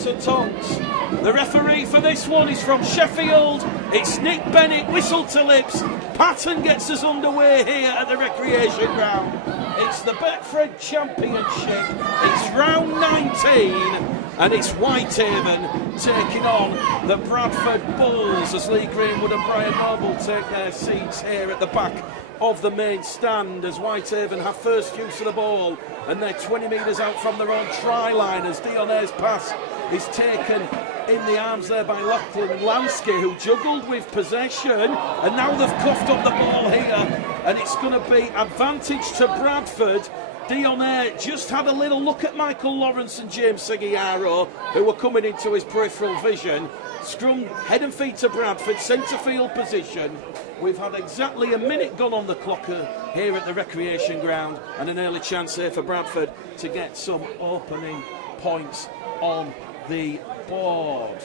Sir Tonks. The referee for this one is from Sheffield. It's Nick Bennett, whistle to lips. Patton gets us underway here at the recreation ground. It's the Bradford Championship. It's round 19, and it's Whitehaven taking on the Bradford Bulls as Lee Greenwood and Brian Noble take their seats here at the back of the main stand as Whitehaven have first use of the ball, and they're 20 metres out from their own try line as Dionaire's pass is taken in the arms there by Lachlan Lansky, who juggled with possession, and now they've coughed up the ball here, and it's going to be advantage to Bradford. Dionaire just had a little look at Michael Lawrence and James Seguiaro, who were coming into his peripheral vision. Scrum head and feet to Bradford, centre field position. We've had exactly a minute gone on the clock here at the recreation ground, and an early chance here for Bradford to get some opening points on the board.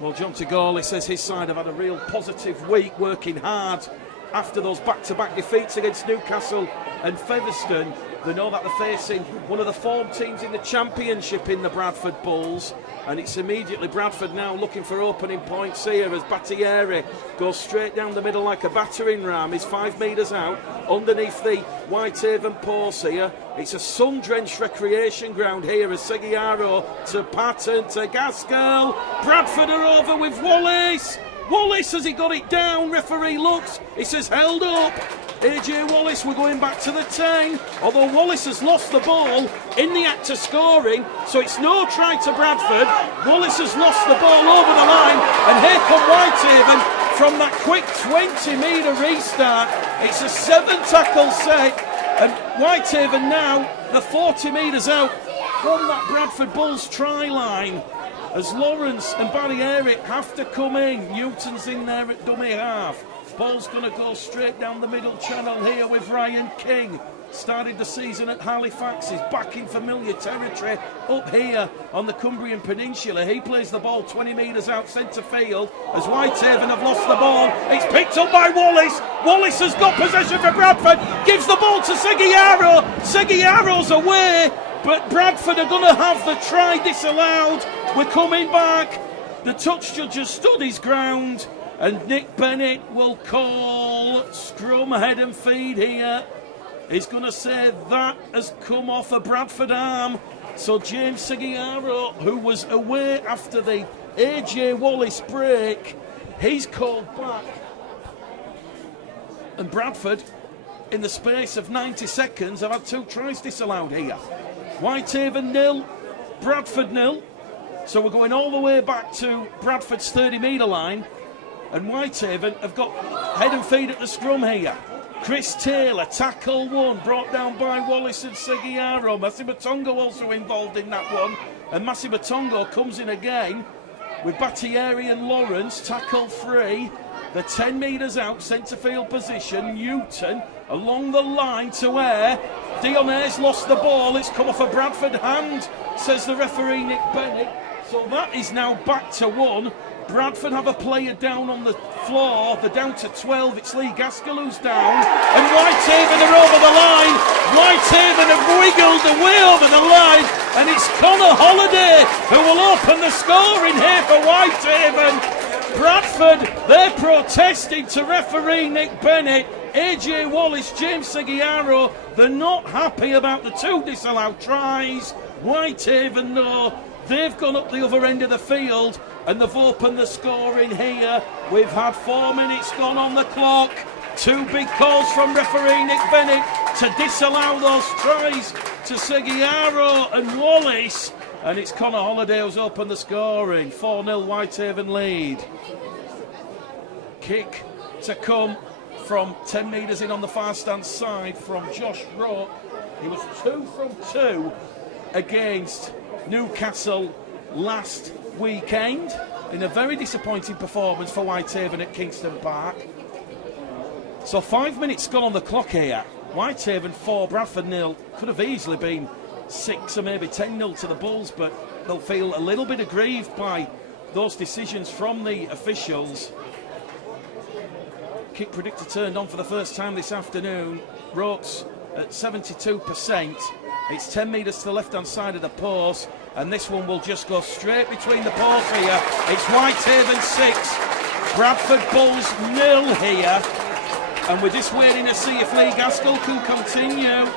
Well, John Tagorley says his side have had a real positive week, working hard after those back-to-back defeats against Newcastle and Featherstone. They know that they're facing one of the form teams in the Championship in the Bradford Bulls, and it's immediately Bradford now looking for opening points here as Battieri goes straight down the middle like a battering ram. He's 5 metres out underneath the Whitehaven post here. It's a sun-drenched recreation ground here as Seguiaro to Patton to Gaskell. Bradford are over with Wallace. Wallace, has he got it down? Referee looks, he says held up. AJ Wallace, we're going back to the 10, although Wallace has lost the ball in the act of scoring, so it's no try to Bradford. Wallace has lost the ball over the line, and here come Whitehaven from that quick 20-metre restart. It's a 7-tackle set, and Whitehaven now, the 40 metres out from that Bradford Bulls try line, as Lawrence and Barriere have to come in. Newton's in there at dummy half. Ball's going to go straight down the middle channel here with Ryan King. Started the season at Halifax, is back in familiar territory up here on the Cumbrian Peninsula. He plays the ball 20 metres out centre field as Whitehaven have lost the ball. It's picked up by Wallace. Wallace has got possession for Bradford, gives the ball to Seguiaro. Seguiaro's away, but Bradford are going to have the try disallowed. We're coming back. The touch judge has stood his ground, and Nick Bennett will call scrum head and feed here. He's going to say that has come off a Bradford arm. So James Seguiaro, who was away after the AJ Wallace break, he's called back. And Bradford, in the space of 90 seconds, have had 2 tries disallowed here. Whitehaven 0, Bradford 0. So we're going all the way back to Bradford's 30-metre line. And Whitehaven have got head and feet at the scrum here. Chris Taylor, tackle 1, brought down by Wallace and Seguiaro. Massimatongo also involved in that one. And Massimatongo comes in again with Battieri and Lawrence, tackle 3. They're 10 metres out, centre field position. Newton along the line to air. Dionaire's lost the ball. It's come off a Bradford hand, says the referee Nick Bennett. So that is now back to 1. Bradford have a player down on the floor. They're down to 12. It's Lee Gaskell who's down. And Whitehaven are over the line. Whitehaven have wiggled away over the line. And it's Connor Holliday who will open the scoring here for Whitehaven. Bradford, they're protesting to referee Nick Bennett. AJ Wallace, James Seguiaro, they're not happy about the 2 disallowed tries. Whitehaven, though, they've gone up the other end of the field and they've opened the scoring here. We've had 4 minutes gone on the clock. 2 big calls from referee Nick Bennett to disallow those tries to Seguiaro and Wallace. And it's Connor Holliday who's opened the scoring. 4-0 Whitehaven lead. Kick to come from 10 metres in on the far stand side from Josh Rowe. He was 2 from 2 against Newcastle last weekend in a very disappointing performance for Whitehaven at Kingston Park. So 5 minutes gone on the clock here. Whitehaven 4, Bradford 0. Could have easily been 6 or maybe 10-0 to the Bulls, but they'll feel a little bit aggrieved by those decisions from the officials. Kick predictor turned on for the first time this afternoon. Ropes at 72%. It's 10 metres to the left-hand side of the post. and this one will just go straight between the posts here. It's Whitehaven 6, Bradford Bulls 0 here, and we're just waiting to see if Lee Gaskell can continue.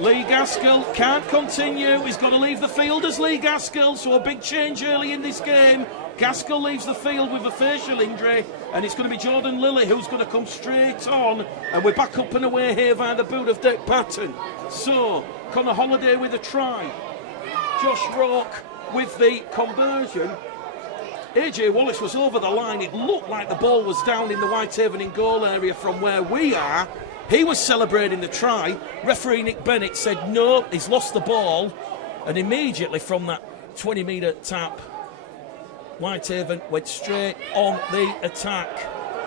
Lee Gaskell can't continue. He's got to leave the field as Lee Gaskell, so a big change early in this game. Gaskell leaves the field with a facial injury, and it's going to be Jordan Lilly who's going to come straight on, and we're back up and away here via the boot of Dick Patton. So, Connor Holliday with a try, Josh Rourke with the conversion. AJ Wallace was over the line. It looked like the ball was down in the Whitehaven in goal area from where we are. He was celebrating the try. Referee Nick Bennett said no, he's lost the ball, and immediately from that 20-metre tap, Whitehaven went straight on the attack.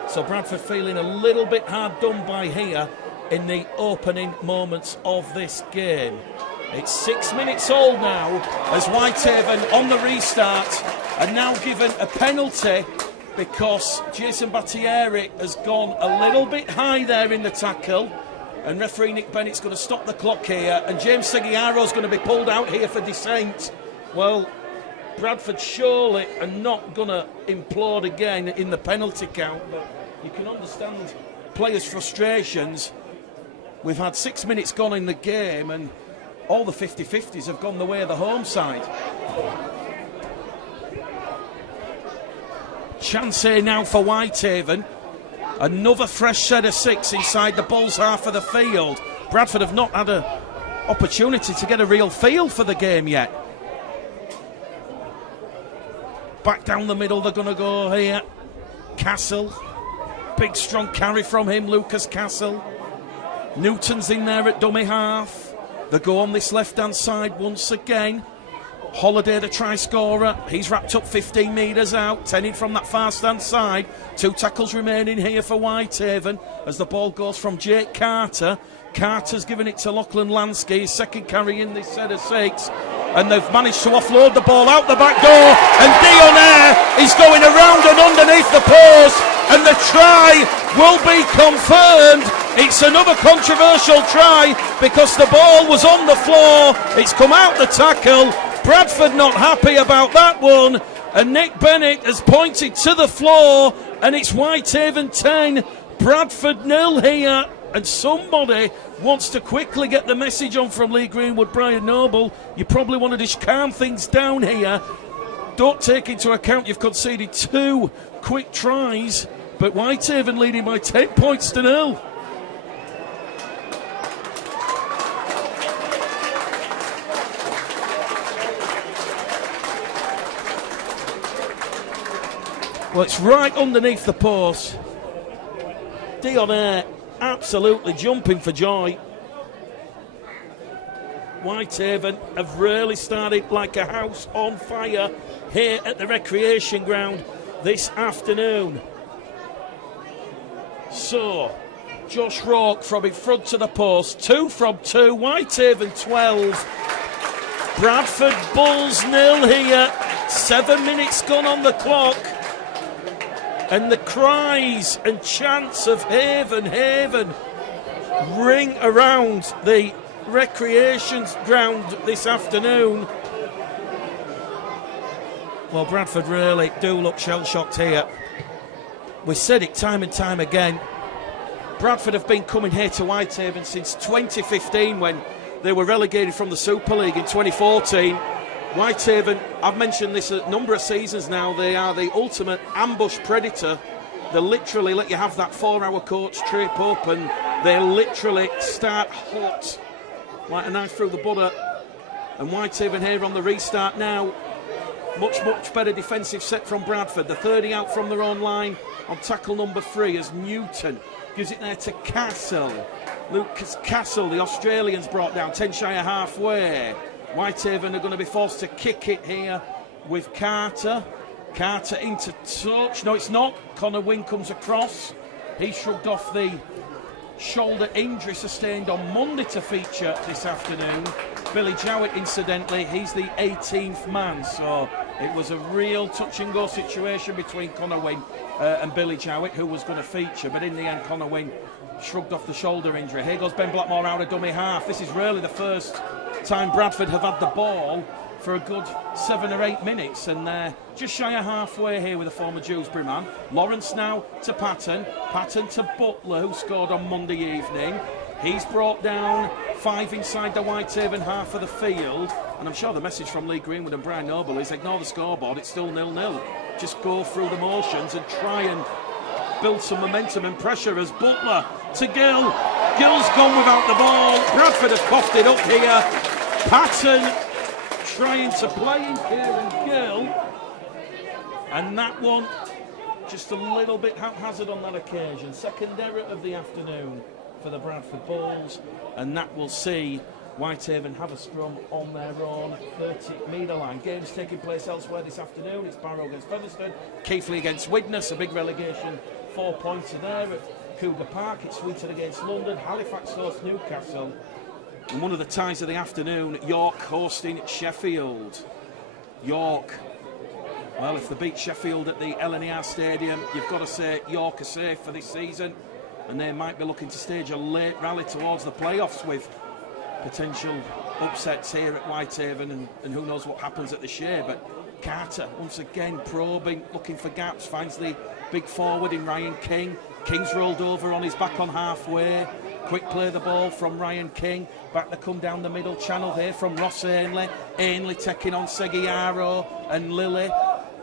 So Bradford feeling a little bit hard done by here in the opening moments of this game. It's 6 minutes old now as Whitehaven on the restart are now given a penalty because Jason Battieri has gone a little bit high there in the tackle, and referee Nick Bennett's going to stop the clock here, and James Seguiaro's going to be pulled out here for dissent. Well, Bradford surely are not going to implode again in the penalty count, but you can understand players' frustrations. We've had 6 minutes gone in the game, and all the 50-50s have gone the way of the home side. Chance here now for Whitehaven. Another fresh set of 6 inside the Bulls' half of the field. Bradford have not had an opportunity to get a real feel for the game yet. Back down the middle they're going to go here. Castle. Big strong carry from him, Lucas Castle. Newton's in there at dummy half. They go on this left-hand side once again. Holliday, the try scorer, he's wrapped up 15 metres out, 10 in from that far-stand side. 2 tackles remaining here for Whitehaven as the ball goes from Jake Carter. Carter's given it to Lachlan Lansky, his second carry in this set of 6. And they've managed to offload the ball out the back door, and Dionair is going around and underneath the post, and the try will be confirmed. It's another controversial try because the ball was on the floor, it's come out the tackle. Bradford not happy about that one, and Nick Bennett has pointed to the floor, and it's Whitehaven 10, Bradford 0 here. And somebody wants to quickly get the message on from Lee Greenwood, Brian Noble. You probably want to just calm things down here. Don't take into account you've conceded 2 quick tries, but Whitehaven leading by 10 points to 0. Well, it's right underneath the post. Dionair absolutely jumping for joy. Whitehaven have really started like a house on fire here at the recreation ground this afternoon. So, Josh Rourke from in front to the post, 2 from 2, Whitehaven 12. Bradford Bulls 0 here, 7 minutes gone on the clock. And the cries and chants of Haven, Haven ring around the recreation ground this afternoon. Well, Bradford really do look shell-shocked here. We said it time and time again. Bradford have been coming here to Whitehaven since 2015 when they were relegated from the Super League in 2014. Whitehaven, I've mentioned this a number of seasons now, they are the ultimate ambush predator. They literally let you have that 4-hour coach trip up and they literally start hot like a knife through the butter. And Whitehaven here on the restart now. Much better defensive set from Bradford. The 30 out from their own line on tackle number 3 as Newton gives it there to Castle. Lucas Castle, the Australians brought down 10 shy of halfway. Whitehaven are going to be forced to kick it here with Carter. Carter into touch. No, it's not. Connor Wynn comes across. He shrugged off the shoulder injury sustained on Monday to feature this afternoon. Billy Jowett, incidentally, he's the 18th man. So it was a real touch-and-go situation between Connor Wynn and Billy Jowett, who was going to feature. But in the end, Connor Wynn shrugged off the shoulder injury. Here goes Ben Blackmore out of dummy half. This is really the first time Bradford have had the ball for a good 7 or 8 minutes, and they're just shy of halfway here with the former Dewsbury man. Lawrence now to Patton. Patton to Butler, who scored on Monday evening. He's brought down 5 inside the Whitehaven half of the field, and I'm sure the message from Lee Greenwood and Brian Noble is ignore the scoreboard, it's still 0-0. Just go through the motions and try and build some momentum and pressure as Butler to Gill. Gill's gone without the ball. Bradford have coughed it up here. Patton trying to play in Kieran Gill, and that one just a little bit haphazard on that occasion. Second error of the afternoon for the Bradford Bulls, and that will see Whitehaven have a scrum on their own 30-metre line. Games taking place elsewhere this afternoon. It's Barrow against Featherstone, Keighley against Widnes, a big relegation 4-pointer there at Cougar Park. It's Swinton against London, Halifax hosts Newcastle. And one of the ties of the afternoon, York hosting Sheffield. York, well, if they beat Sheffield at the LNER Stadium, you've got to say York are safe for this season, and they might be looking to stage a late rally towards the playoffs with potential upsets here at Whitehaven, and who knows what happens at the Shea. But Carter, once again, probing, looking for gaps, finds the big forward in Ryan King. King's rolled over on his back on halfway. Quick play the ball from Ryan King. Back to come down the middle channel here from Ross Ainley. Ainley taking on Seguiaro and Lilly.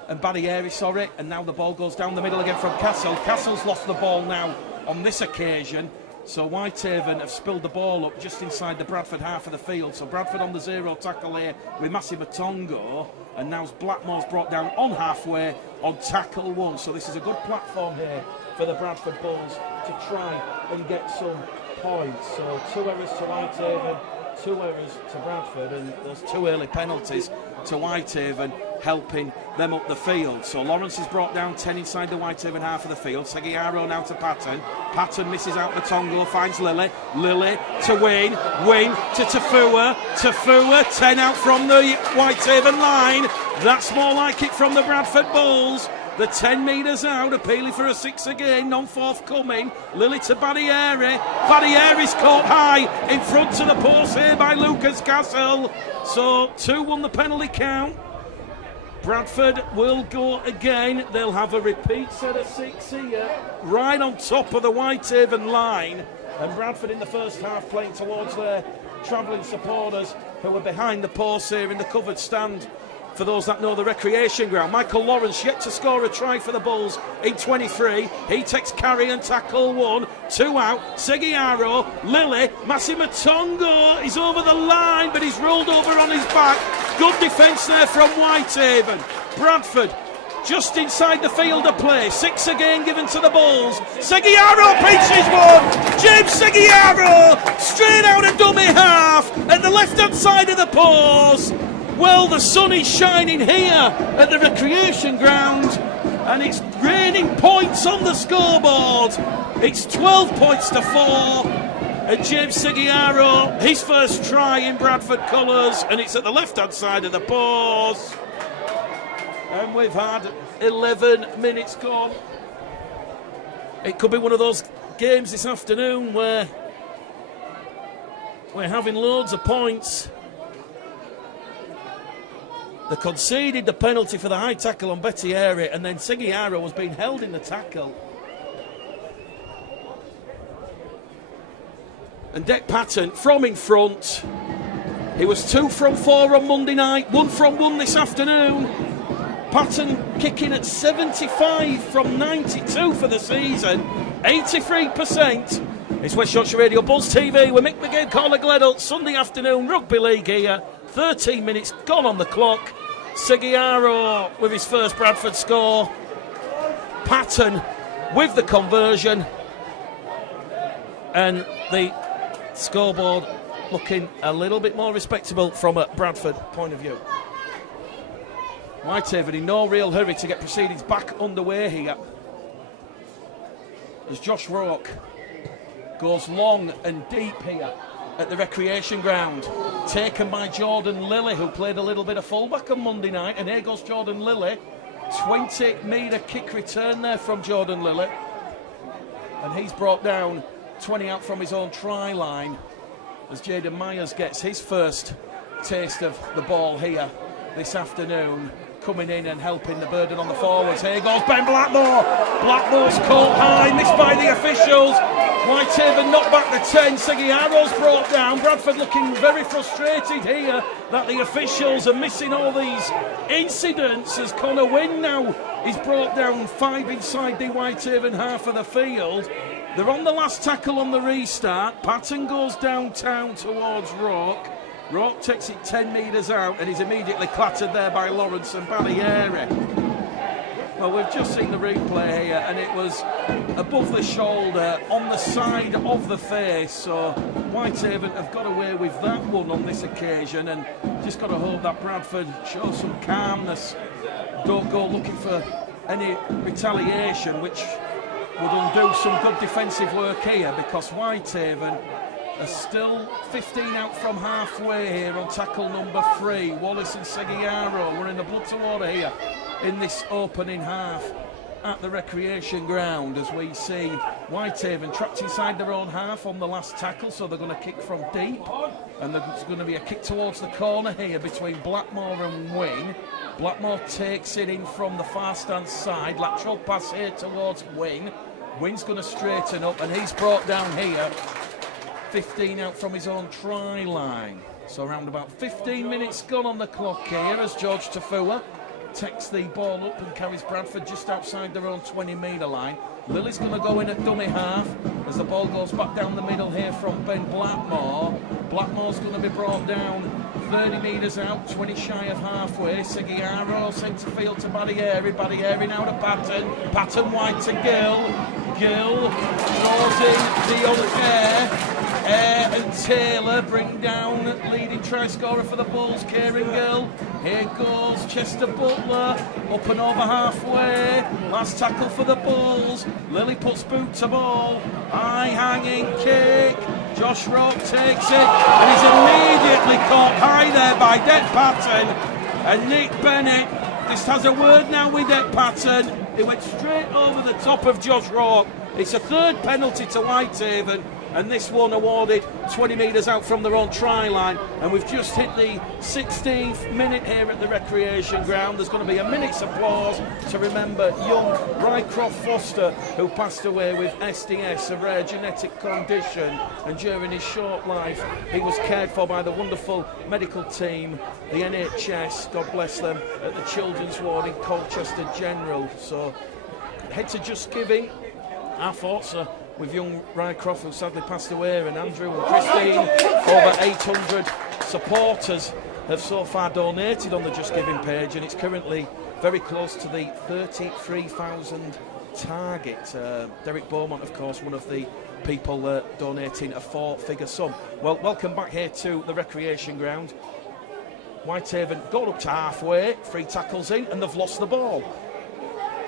And Barrieri, sorry. And now the ball goes down the middle again from Castle. Castle's lost the ball now on this occasion. So Whitehaven have spilled the ball up just inside the Bradford half of the field. So Bradford on the 0 tackle here with Massimo Tongo. And now Blackmore's brought down on halfway on tackle 1. So this is a good platform here for the Bradford Bulls to try and get some points. So 2 errors to Whitehaven, 2 errors to Bradford, and those 2 early penalties to Whitehaven helping them up the field. So Lawrence is brought down 10 inside the Whitehaven half of the field. Seguiaro now to Patton. Patton misses out the Tongo, finds Lilly. Lilly to Wayne. Wayne to Tafua. Tafua, 10 out from the Whitehaven line. That's more like it from the Bradford Bulls. The 10 metres out, appealing for a 6 again, non-forthcoming. Lilly to Barrieri. Barrieri's caught high in front of the post here by Lucas Castle. So 2 won the penalty count. Bradford will go again. They'll have a repeat set of 6 here, right on top of the Whitehaven line. And Bradford in the first half playing towards their travelling supporters who are behind the post here in the covered stand. For those that know the recreation ground, Michael Lawrence yet to score a try for the Bulls in 23. He takes carry and tackle 1. 2 out. Seguiaro, Lilly, Massimo Tongo is over the line, but he's rolled over on his back. Good defence there from Whitehaven. Bradford just inside the field of play. 6 again given to the Bulls. Seguiaro pinches 1. James Seguiaro straight out of dummy half at the left-hand side of the post. Well, the sun is shining here at the recreation ground, and it's raining points on the scoreboard. It's 12 points to 4. And James Seguiaro, his first try in Bradford colours, and it's at the left-hand side of the post. And we've had 11 minutes gone. It could be one of those games this afternoon where we're having loads of points. They conceded the penalty for the high tackle on Bettieri, and then Seguiaro was being held in the tackle. And Dec Patton from in front. He was 2 from 4 on Monday night, 1 from 1 this afternoon. Patton kicking at 75 from 92 for the season, 83%. It's West Yorkshire Radio Bulls TV with Mick McGinn, Corley Gledall, Sunday afternoon rugby league here. 13 minutes gone on the clock. Seguiaro with his first Bradford score. Patton with the conversion. And the scoreboard looking a little bit more respectable from a Bradford point of view. Whitehaven in no real hurry to get proceedings back underway here, as Josh Rourke goes long and deep here at the recreation ground, taken by Jordan Lilly, who played a little bit of fullback on Monday night. And here goes Jordan Lilly. 20-metre kick return there from Jordan Lilly, and he's brought down 20 out from his own try line as Jaden Myers gets his first taste of the ball here this afternoon, coming in and helping the burden on the forwards. Here goes Ben Blackmore. Blackmore's caught high, missed by the officials. Whitehaven knocked back the 10. Seguiaro's brought down. Bradford looking very frustrated here that the officials are missing all these incidents as Connor Wynn now is brought down 5 inside the Whitehaven half of the field. They're on the last tackle on the restart. Patton goes downtown towards Rourke. Rourke takes it 10 metres out and is immediately clattered there by Lawrence and Barriere. Well, we've just seen the replay here and it was above the shoulder on the side of the face, so Whitehaven have got away with that one on this occasion, and just got to hope that Bradford show some calmness, don't go looking for any retaliation, which would undo some good defensive work here, because Whitehaven are still 15 out from halfway here on tackle number 3. Wallace and Seguiaro, we're in the blood to water here in this opening half at the recreation ground, as we see Whitehaven trapped inside their own half on the last tackle, so they're going to kick from deep, and there's going to be a kick towards the corner here between Blackmore and Wynn. Blackmore takes it in from the far stand side, lateral pass here towards Wynn. Wynn's going to straighten up and he's brought down here 15 out from his own try line. So around about 15 minutes gone on the clock here as George Tafua takes the ball up and carries Bradford just outside their own 20-metre line. Lily's going to go in at dummy half as the ball goes back down the middle here from Ben Blackmore. Blackmore's going to be brought down 30 metres out, 20 shy of halfway. Seguiaro centre field to Barriere. Barriere now to Patton. Patton wide to Gill. Gill draws in the O'Hare. Eyre and Taylor bring down leading try scorer for the Bulls, Kieran Gill. Here goes Chester Butler, up and over halfway. Last tackle for the Bulls. Lily puts boot to ball. High hanging kick. Josh Rourke takes it and he's immediately caught high there by Det Patton. And Nick Bennett just has a word now with Det Patton. He went straight over the top of Josh Rourke. It's a third penalty to Whitehaven, and this one awarded 20 metres out from their own try line. And we've just hit the 16th minute here at the recreation ground. There's going to be a minute's applause to remember young Rycroft Foster, who passed away with SDS, a rare genetic condition, and during his short life he was cared for by the wonderful medical team, the NHS, God bless them, at the Children's Ward in Colchester General. So head to Just Giving. Our thoughts are with young Rycroft, who sadly passed away, and Andrew and Christine. Over 800 supporters have so far donated on the Just Giving page, and it's currently very close to the 33,000 target. Derek Beaumont, of course, one of the people donating a 4-figure sum. Well, welcome back here to the recreation ground. Whitehaven got up to halfway, 3 tackles in, and they've lost the ball.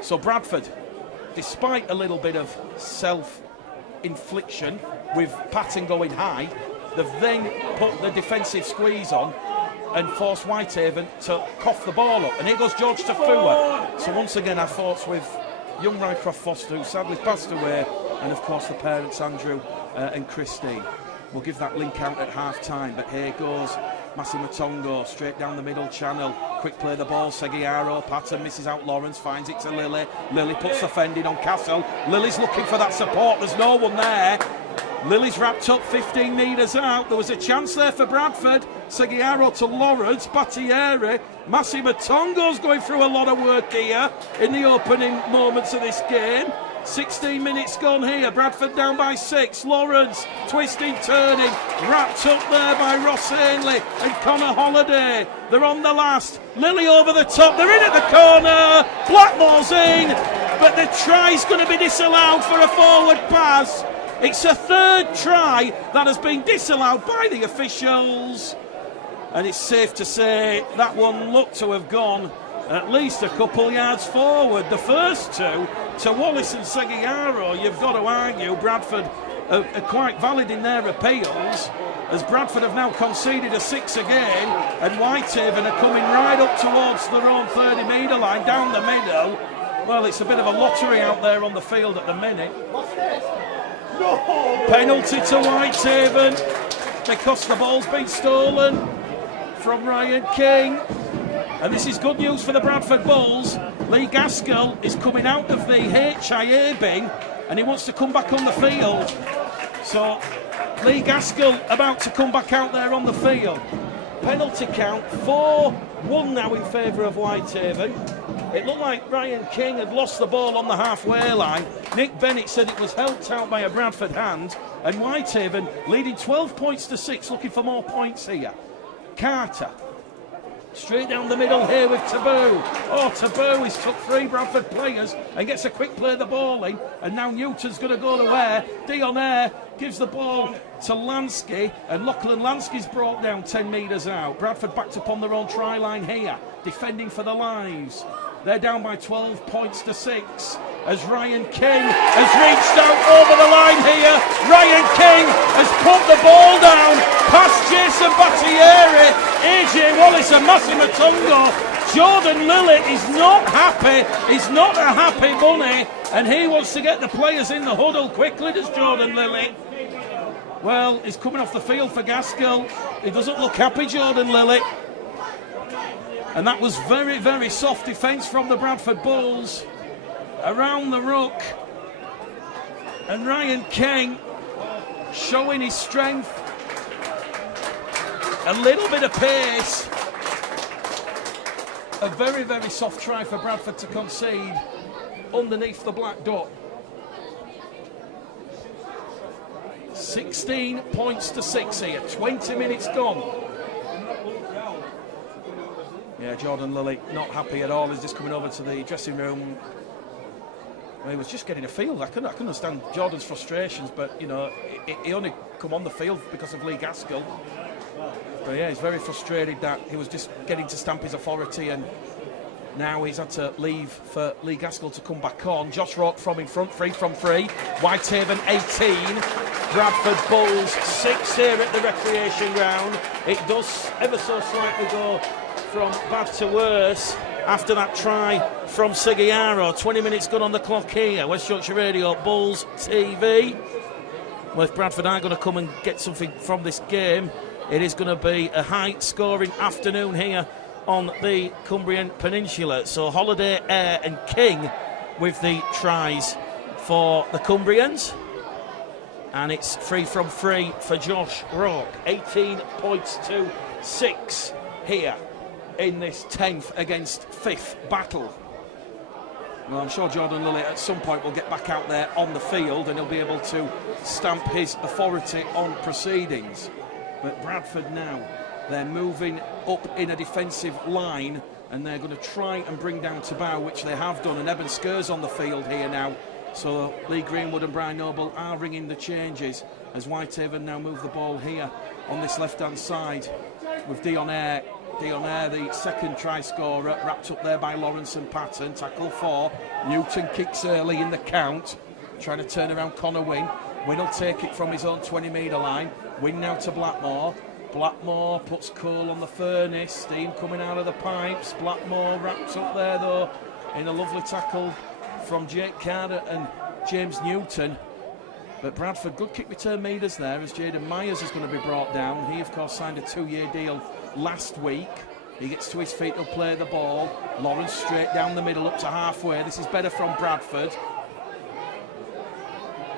So Bradford, despite a little bit of self-infliction with Patton going high, they've then put the defensive squeeze on and forced Whitehaven to cough the ball up. And here goes George Tafua. So once again, our thoughts with young Rycroft Foster, who sadly passed away, and of course the parents Andrew and Christine. We'll give that link out at half-time, but here goes Massimo Tongo, straight down the middle channel. Quick play the ball, Seguiaro. Patton misses out Lawrence, finds it to Lily. Lily puts the fending on Castle. Lily's looking for that support, there's no one there. Lily's wrapped up 15 metres out. There was a chance there for Bradford. Seguiaro to Lawrence, Barriere. Massimo Tongo's going through a lot of work here in the opening moments of this game. 16 minutes gone here, Bradford down by 6. Lawrence twisting, turning, wrapped up there by Ross Ainley and Connor Holliday. They're on the last. Lily over the top, they're in at the corner. Blackmore's in, but the try's going to be disallowed for a forward pass. It's a third try that has been disallowed by the officials, and it's safe to say that one looked to have gone at least a couple yards forward. The first two to Wallace and Seguiaro, you've got to argue Bradford are quite valid in their appeals, as Bradford have now conceded a 6 again, and Whitehaven are coming right up towards their own 30-metre line down the middle. Well, it's a bit of a lottery out there on the field at the minute. Penalty to Whitehaven because the ball's been stolen from Ryan King. And this is good news for the Bradford Bulls. Lee Gaskell is coming out of the HIA bin and he wants to come back on the field. So Lee Gaskell about to come back out there on the field. Penalty count 4-1 now in favour of Whitehaven. It looked like Ryan King had lost the ball on the halfway line. Nick Bennett said it was helped out by a Bradford hand, and Whitehaven leading 12 points to 6, looking for more points here. Carter straight down the middle here with Taboo. Oh, Taboo has took 3 Bradford players and gets a quick play the ball in, and now Newton's going to go to Air. Dion Air gives the ball to Lansky, and Lachlan Lansky's brought down 10 metres out. Bradford backed up on their own try line here, defending for the lives. They're down by 12 points to 6 as Ryan King has reached out over the line here. Ryan King has put the ball down past Jason Battieri. AJ Wallace and Massimo Tungo. Jordan Lillett is not happy. He's not a happy bunny, and he wants to get the players in the huddle quickly, does Jordan Lillett. Well, he's coming off the field for Gaskell. He doesn't look happy, Jordan Lillett. And that was very, very soft defence from the Bradford Bulls. Around the ruck. And Ryan King showing his strength. A little bit of pace. A very, very soft try for Bradford to concede underneath the black dot. 16 points to 6 here. 20 minutes gone. Yeah, Jordan Lillett not happy at all. He's just coming over to the dressing room. He was just getting a field. I couldn't understand Jordan's frustrations, but you know, he only come on the field because of Lee Gaskell. But yeah, he's very frustrated that he was just getting to stamp his authority, and now he's had to leave for Lee Gaskell to come back on. Josh Rourke from in front, 3 from 3. Whitehaven 18, Bradford Bulls 6 here at the recreation ground. It does ever so slightly go from bad to worse after that try from Seguiaro. 20 minutes gone on the clock here. West Yorkshire Radio, Bulls TV. Well, if Bradford are going to come and get something from this game, it is going to be a high-scoring afternoon here on the Cumbrian Peninsula. So Holiday, Air and King with the tries for the Cumbrians. And it's 3 from 3 for Josh Rourke. 18 points to 6 here in this 10th against 5th battle. Well, I'm sure Jordan Lillett at some point will get back out there on the field and he'll be able to stamp his authority on proceedings. But Bradford now, they're moving up in a defensive line and they're going to try and bring down Tabau, which they have done, and Eben Skur's on the field here now. So Lee Greenwood and Brian Noble are ringing the changes as Whitehaven now move the ball here on this left-hand side with Dion Air. Dion Air, the second try scorer, wrapped up there by Lawrence and Patton. Tackle 4. Newton kicks early in the count, trying to turn around Connor Wynn. Wynn will take it from his own 20-metre line. Wynn now to Blackmore. Blackmore puts coal on the furnace. Steam coming out of the pipes. Blackmore wraps up there, though, in a lovely tackle from Jake Carter and James Newton. But Bradford, good kick return meters there as Jaden Myers is going to be brought down. He, of course, signed a 2-year deal last week. He gets to his feet, he'll play the ball. Lawrence straight down the middle up to halfway. This is better from Bradford.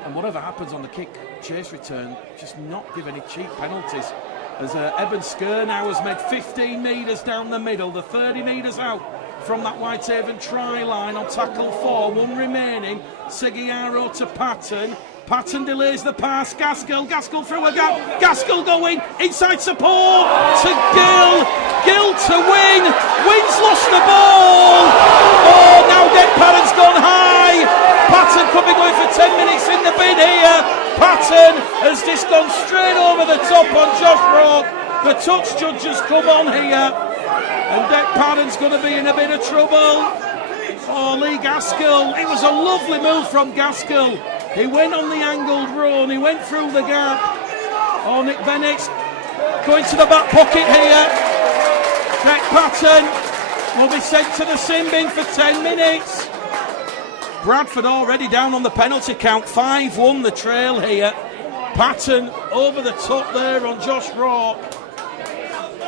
And whatever happens on the kick chase return, just not give any cheap penalties. As Eben Skur now has made 15 metres down the middle, the 30 metres out from that Whitehaven try line on tackle 4, 1 remaining. Seguiaro to Patton. Patton delays the pass. Gaskell through a gap. Gaskell going inside support to Gill. Gill to Wynn. Wynn's lost the ball. Oh, now Deck Patton's gone high. Patton could be going for 10 minutes in the bin here. Patton has just gone straight over the top on Josh Rourke. The touch judges come on here. And Deck Patton's going to be in a bit of trouble. Oh, Lee Gaskell. It was a lovely move from Gaskell. He went on the angled run, he went through the gap. Oh, Nick Bennett going to the back pocket here. Deck Patton will be sent to the sin bin for 10 minutes. Bradford already down on the penalty count, 5-1 the trail here. Patton over the top there on Josh Rourke.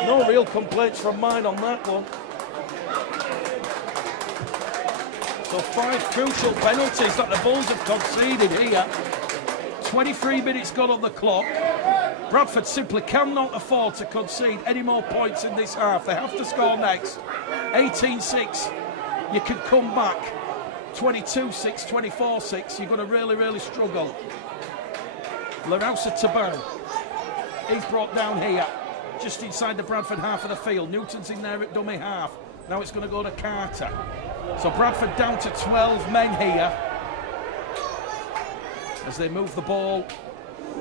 No real complaints from mine on that one. So 5 crucial penalties that the Bulls have conceded here. 23 minutes gone on the clock. Bradford simply cannot afford to concede any more points in this half. They have to score next. 18-6, you can come back. 22-6, 24-6, you're going to really, really struggle. Larausa Tabau, he's brought down here, just inside the Bradford half of the field. Newton's in there at dummy half. Now it's going to go to Carter. So Bradford down to 12 men here as they move the ball.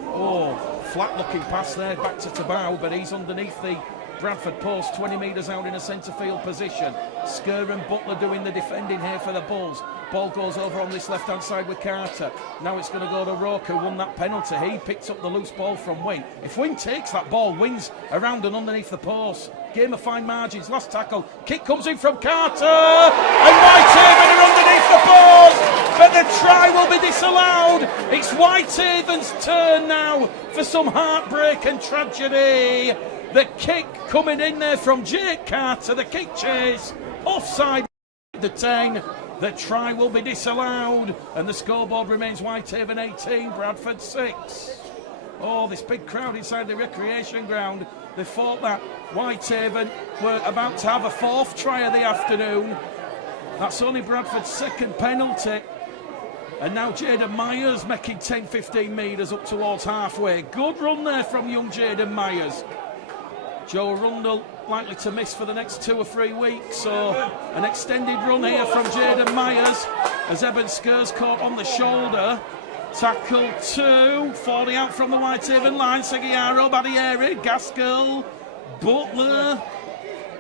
Oh, flat looking pass there back to Tabau, but he's underneath the Bradford post, 20 metres out in a centre field position. Skur and Butler doing the defending here for the Bulls. Ball goes over on this left hand side with Carter. Now it's going to go to Roke, who won that penalty. He picked up the loose ball from Wing. If Wing takes that ball, Wing's around and underneath the post. Game of fine margins. Last tackle. Kick comes in from Carter. And Whitehaven are underneath the post. But the try will be disallowed. It's Whitehaven's turn now for some heartbreak and tragedy. The kick coming in there from Jake Carter. The kick chase. Offside the 10. The try will be disallowed. And the scoreboard remains Whitehaven 18, Bradford 6. Oh, this big crowd inside the recreation ground. They thought that Whitehaven were about to have a 4th try of the afternoon. That's only Bradford's 2nd penalty. And now Jaden Myers making 10-15 metres up towards halfway. Good run there from young Jaden Myers. Joe Rundle likely to miss for the next 2 or 3 weeks. So an extended run here from Jaden Myers as Eben Skur's caught on the shoulder. Tackle 2, falling out from the Whitehaven line. Seguiaro, Badieri, Gaskell, Butler.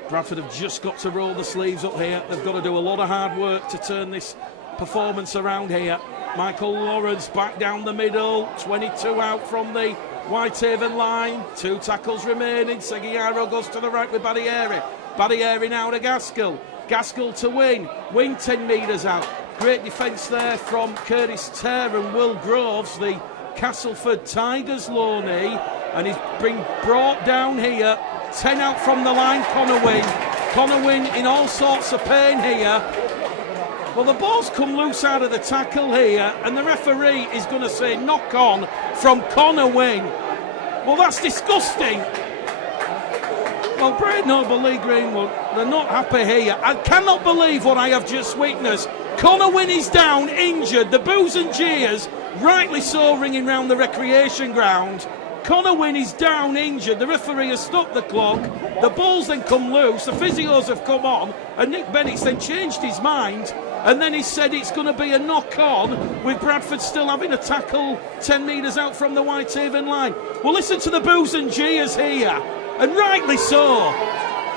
Bradford have just got to roll the sleeves up here. They've got to do a lot of hard work to turn this performance around here. Michael Lawrence back down the middle. 22 out from the Whitehaven line. 2 tackles remaining. Seguiaro goes to the right with Badieri. Badieri now to Gaskell. Gaskell to Wing. Wing 10 metres out. Great defence there from Curtis Terr and Will Groves, the Castleford Tigers loanee. And he's been brought down here. 10 out from the line, Connor Wynn. Connor Wynn in all sorts of pain here. Well, the ball's come loose out of the tackle here, and the referee is going to say knock on from Connor Wynn. Well, that's disgusting. Well, Brayton Noble, Lee Greenwood, they're not happy here. I cannot believe what I have just witnessed. Connor Wynn is down, injured. The boos and jeers, rightly so, ringing round the recreation ground. Connor Wynn is down, injured. The referee has stopped the clock. The ball's then come loose. The physios have come on, and Nick Bennett's then changed his mind. And then he said it's going to be a knock-on with Bradford still having a tackle 10 metres out from the Whitehaven line. Well, listen to the boos and jeers here, and rightly so.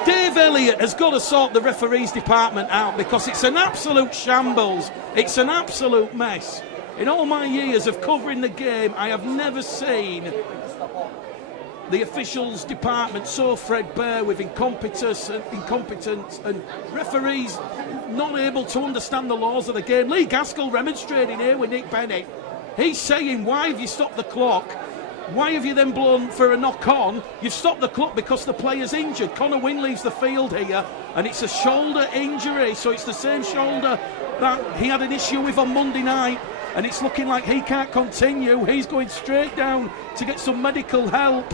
Dave Elliott has got to sort the referees department out because it's an absolute shambles. It's an absolute mess. In all my years of covering the game, I have never seen the officials department so threadbare with incompetence and referees not able to understand the laws of the game. Lee Gaskell remonstrating here with Nick Bennett. He's saying, why have you stopped the clock? Why have you then blown for a knock-on? You've stopped the clock because the player's injured. Connor Wynn leaves the field here, and it's a shoulder injury, so it's the same shoulder that he had an issue with on Monday night, and it's looking like he can't continue. He's going straight down to get some medical help.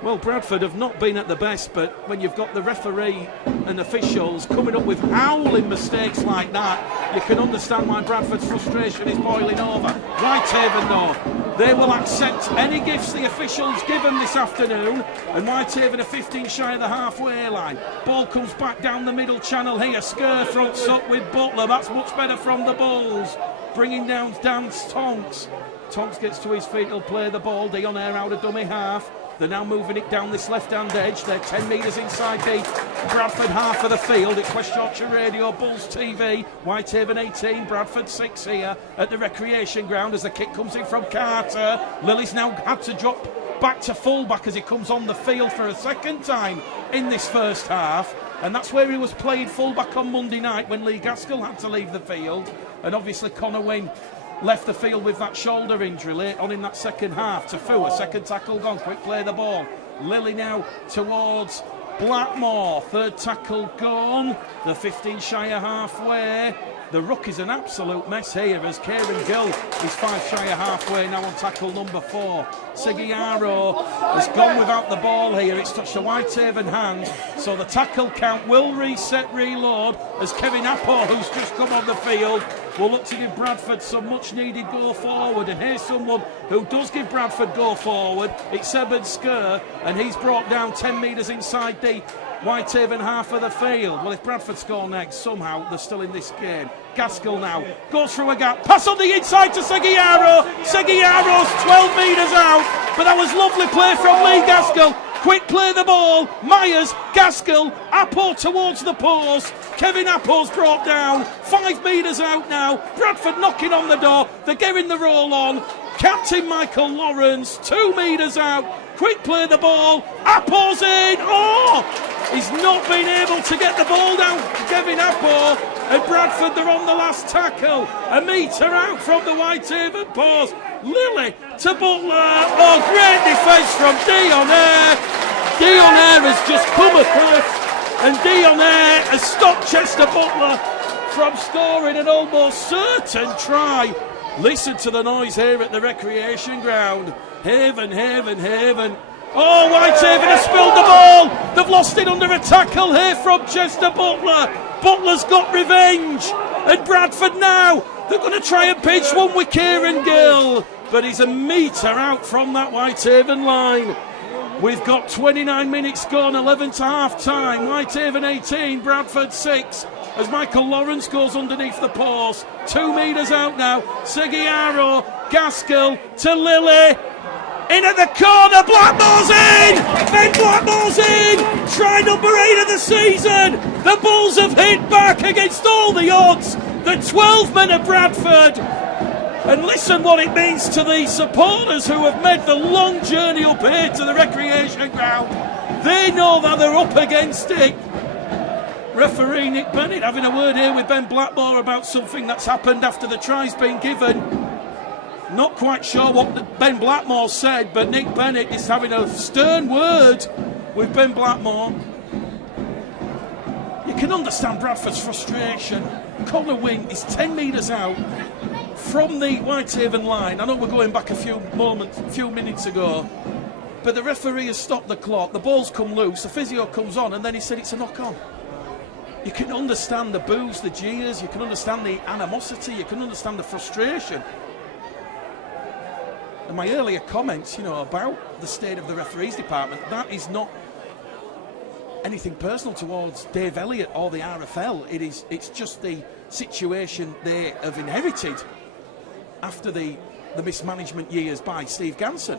Well, Bradford have not been at the best, but when you've got the referee and officials coming up with howling mistakes like that, you can understand why Bradford's frustration is boiling over. Whitehaven, though, they will accept any gifts the officials give them this afternoon, and Whitehaven are 15 shy of the halfway line. Ball comes back down the middle channel here. Skur fronts up with Butler. That's much better from the Bulls. Bringing down Dan Tonks. Tonks gets to his feet. He'll play the ball. Dion Air out of dummy half. They're now moving it down this left-hand edge. They're 10 metres inside the Bradford half of the field. It's West Yorkshire Radio, Bulls TV. Whitehaven 18, Bradford 6 here at the recreation ground as the kick comes in from Carter. Lilly's now had to drop back to full-back as he comes on the field for a second time in this first half. And that's where he was playing full-back on Monday night when Lee Gaskell had to leave the field. And obviously Connor Wynn left the field with that shoulder injury late on in that second half. Tafu, a second tackle gone, quick play the ball. Lilly now towards Blackmore. Third tackle gone. The 15-shire halfway. The ruck is an absolute mess here as Kieran Gill is 5-shire halfway now on tackle number 4. Seguiaro has gone without the ball here. It's touched a Whitehaven hand, so the tackle count will reset, reload, as Kevin Appo, who's just come on the field, will look to give Bradford some much needed go forward. And here's someone who does give Bradford go forward. It's Eben Skur, and he's brought down 10 metres inside the Whitehaven half of the field. Well, if Bradford score next, somehow they're still in this game. Gaskell now goes through a gap, pass on the inside to Seguiaro. Seguiaro's 12 metres out, but that was lovely play from Lee Gaskell. Quick play the ball, Myers, Gaskell, Appo towards the post. Kevin Appo's brought down, 5 metres out now. Bradford knocking on the door, they're getting the roll on. Captain Michael Lawrence, 2 metres out. Quick play the ball, Appo's in. Oh, he's not been able to get the ball down. Kevin Appo, and Bradford, they're on the last tackle. A metre out from the Whitehaven post. Lilly to Butler. Oh, great defence from Dionnaire. Dionnaire has just come across, and Dionnaire has stopped Chester Butler from scoring an almost certain try. Listen to the noise here at the recreation ground. Haven. Oh, Whitehaven has spilled the ball. They've lost it under a tackle here from Chester Butler. Butler's got revenge. And Bradford now, they're going to try and pitch one with Kieran Gill. But he's a metre out from that Whitehaven line. We've got 29 minutes gone, 11 to half time. Whitehaven 18, Bradford 6. As Michael Lawrence goes underneath the post. 2 metres out now. Seguiaro, Gaskell to Lilly. In at the corner, Blackmore's in! Ben Blackmore's in! Try number 8 of the season! The Bulls have hit back against all the odds! The 12 men of Bradford! And listen what it means to the supporters who have made the long journey up here to the recreation ground. They know that they're up against it. Referee Nick Bennett having a word here with Ben Blackmore about something that's happened after the try's been given. Not quite sure what Ben Blackmore said, but Nick Bennett is having a stern word with Ben Blackmore. You can understand Bradford's frustration. Connor Wing is 10 metres out from the Whitehaven line. I know we're going back a few minutes ago, but the referee has stopped the clock. The ball's come loose, the physio comes on, and then he said it's a knock-on. You can understand the boos, the jeers, you can understand the animosity, you can understand the frustration. And my earlier comments, about the state of the referees department, that is not anything personal towards Dave Elliott or the RFL. It's just the situation they have inherited after the mismanagement years by Steve Ganson,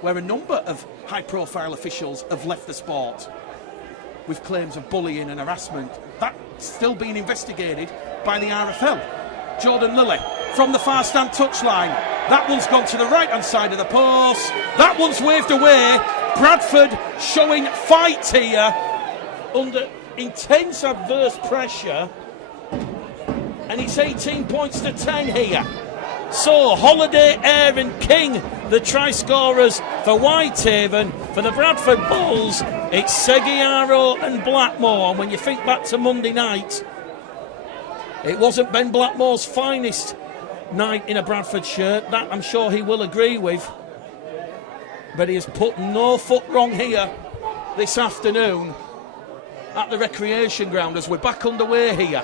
where a number of high-profile officials have left the sport with claims of bullying and harassment. That's still being investigated by the RFL. Jordan Lilly from the far stand touchline. That one's gone to the right-hand side of the post. That one's waved away. Bradford showing fight here under intense adverse pressure. And it's 18 points to 10 here. So, Holiday, Ayre and King, the try scorers for Whitehaven. For the Bradford Bulls, it's Seguiaro and Blackmore. And when you think back to Monday night, it wasn't Ben Blackmore's finest night in a Bradford shirt. That I'm sure he will agree with. But he has put no foot wrong here this afternoon at the recreation ground as we're back underway here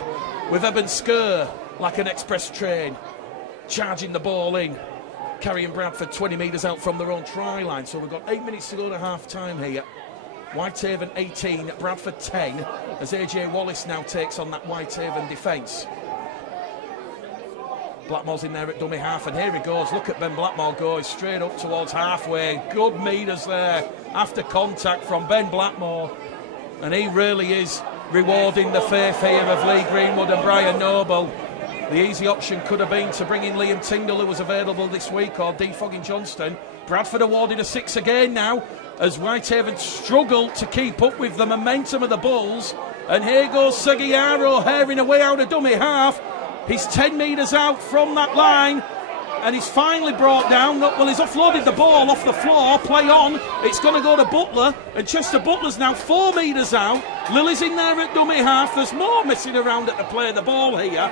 with Eben Skur like an express train, charging the ball in, carrying Bradford 20 metres out from their own try line. So we've got 8 minutes to go to half time here. Whitehaven 18, Bradford 10, as AJ Wallace now takes on that Whitehaven defence. Blackmore's in there at dummy half, and here he goes. Look at Ben Blackmore going straight up towards halfway. Good meters there after contact from Ben Blackmore, and he really is rewarding the faith here of Lee Greenwood and Brian Noble. The easy option could have been to bring in Liam Tingle, who was available this week, or Defogging Johnston. Bradford awarded a 6 again now, as Whitehaven struggled to keep up with the momentum of the Bulls. And here goes Seguiaro, herring away out of dummy half. He's 10 metres out from that line. and he's finally brought down. Well, he's offloaded the ball off the floor. Play on. It's going to go to Butler, and Chester Butler's now 4 metres out. Lily's in there at dummy half. There's more messing around at the play of the ball here.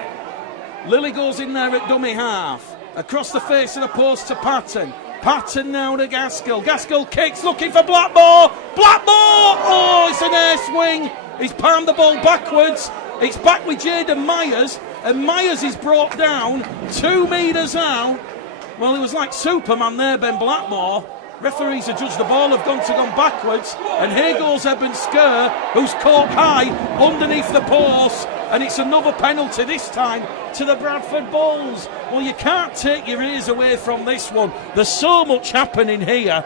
Lily goes in there at dummy half. Across the face of the post to Patton. Patton now to Gaskell. Gaskell kicks, looking for Blackmore. Blackmore! Oh, it's an air swing. He's palmed the ball backwards. It's back with Jaden Myers, and Myers is brought down 2 metres out. Well, it was like Superman there, Ben Blackmore. Referees have judged the ball, have gone backwards, and here goes Eben Skerr, who's caught high underneath the post, and it's another penalty, this time to the Bradford Bulls. Well, you can't take your ears away from this one. There's so much happening here.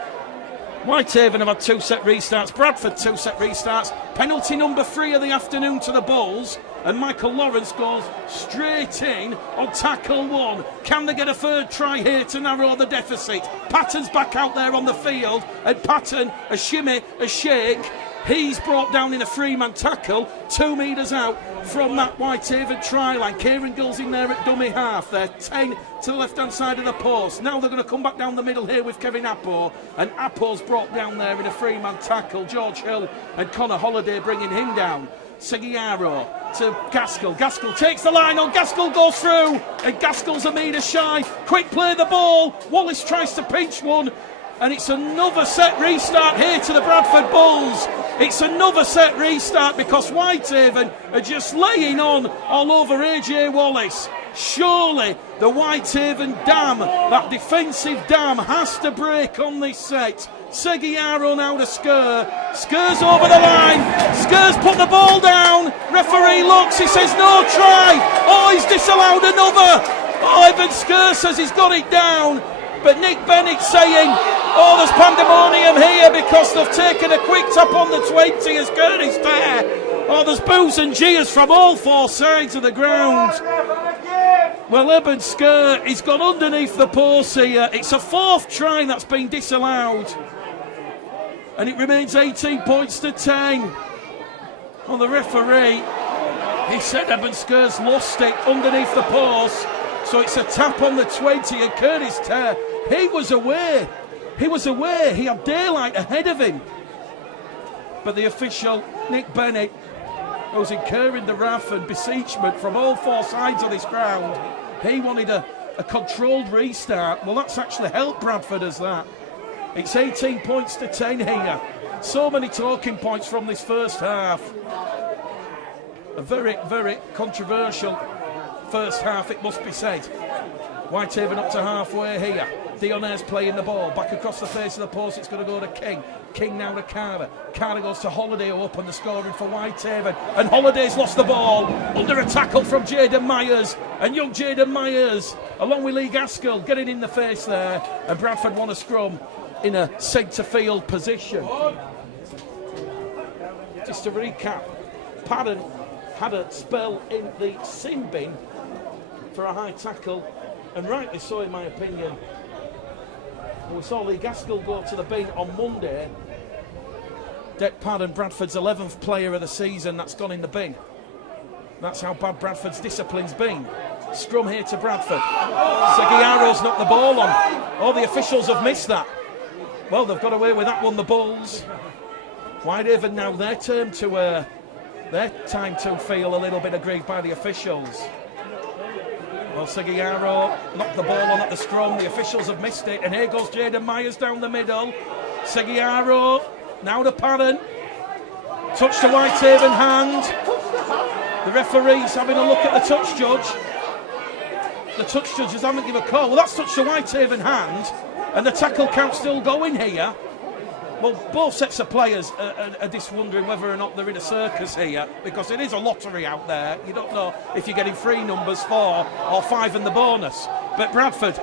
Whitehaven have had 2 set restarts, Bradford 2 set restarts. Penalty number 3 of the afternoon to the Bulls, and Michael Lawrence goes straight in on tackle 1. Can they get a third try here to narrow the deficit? Patton's back out there on the field, and Patton, a shimmy, a shake. He's brought down in a 3-man tackle, 2 metres out from that Whitehaven try line. Kieran Gill's in there at dummy half. They're 10 to the left-hand side of the post. Now they're going to come back down the middle here with Kevin Appo, and Appo's brought down there in a 3-man tackle. George Hill and Connor Holliday bringing him down. Seguiaro to Gaskell. Gaskell takes the line on. Gaskell goes through, and Gaskell's a metre shy. Quick play the ball. Wallace tries to pinch one, and it's another set restart here to the Bradford Bulls. It's another set restart because Whitehaven are just laying on all over AJ Wallace. Surely the Whitehaven dam, that defensive dam, has to break on this set. Seguiaro now to Skerr. Skerr's over the line. Skerr's put the ball down. Referee looks, he says no try. Oh, he's disallowed another. Oh, Evan Skerr says he's got it down. But Nick Bennett saying, oh, there's pandemonium here because they've taken a quick tap on the 20 as Curtis there. Oh, there's boos and jeers from all 4 sides of the ground. Well, Eben Skerr, he's gone underneath the post here. It's a 4th try that's been disallowed. And it remains 18 points to 10. Well, the referee, he said Eben Skerr's lost it underneath the post. So it's a tap on the 20, and Curtis Terr, he was away. He was away. He had daylight ahead of him. But the official, Nick Bennett, who's incurring the wrath and beseechment from all 4 sides of this ground, he wanted a controlled restart. Well, that's actually helped Bradford as that. It's 18 points to 10 here. So many talking points from this first half. A very, very controversial first half, it must be said. Whitehaven up to halfway here. Dionaire's playing the ball back across the face of the post. It's going to go to King. King now to Carter. Carter goes to Holliday, who opened the scoring for Whitehaven, and Holliday's lost the ball under a tackle from Jaden Myers, and young Jaden Myers along with Lee Gaskell getting in the face there, and Bradford won a scrum in a centre field position. Just to recap, Padden had a spell in the sin bin for a high tackle, and rightly so in my opinion. We saw Lee Gaskell go to the bin on Monday. Dec Padden, Bradford's 11th player of the season, that's gone in the bin. That's how bad Bradford's discipline's been. Scrum here to Bradford. Seguiaro's knocked the ball on. Oh, the officials have missed that. Well, they've got away with that one, the Bulls. Whitehaven now their time to feel a little bit aggrieved by the officials. Well, Seguiaro knocked the ball on at the scrum. The officials have missed it. And here goes Jaden Myers down the middle. Seguiaro now to Padden. Touch to Whitehaven hand. The referee's having a look at the touch judge. The touch judges haven't given a call. Well, that's touch to Whitehaven hand. And the tackle count's still going here. Well, both sets of players are just wondering whether or not they're in a circus here, because it is a lottery out there. You don't know if you're getting 3 numbers, 4 or 5 in the bonus. But Bradford,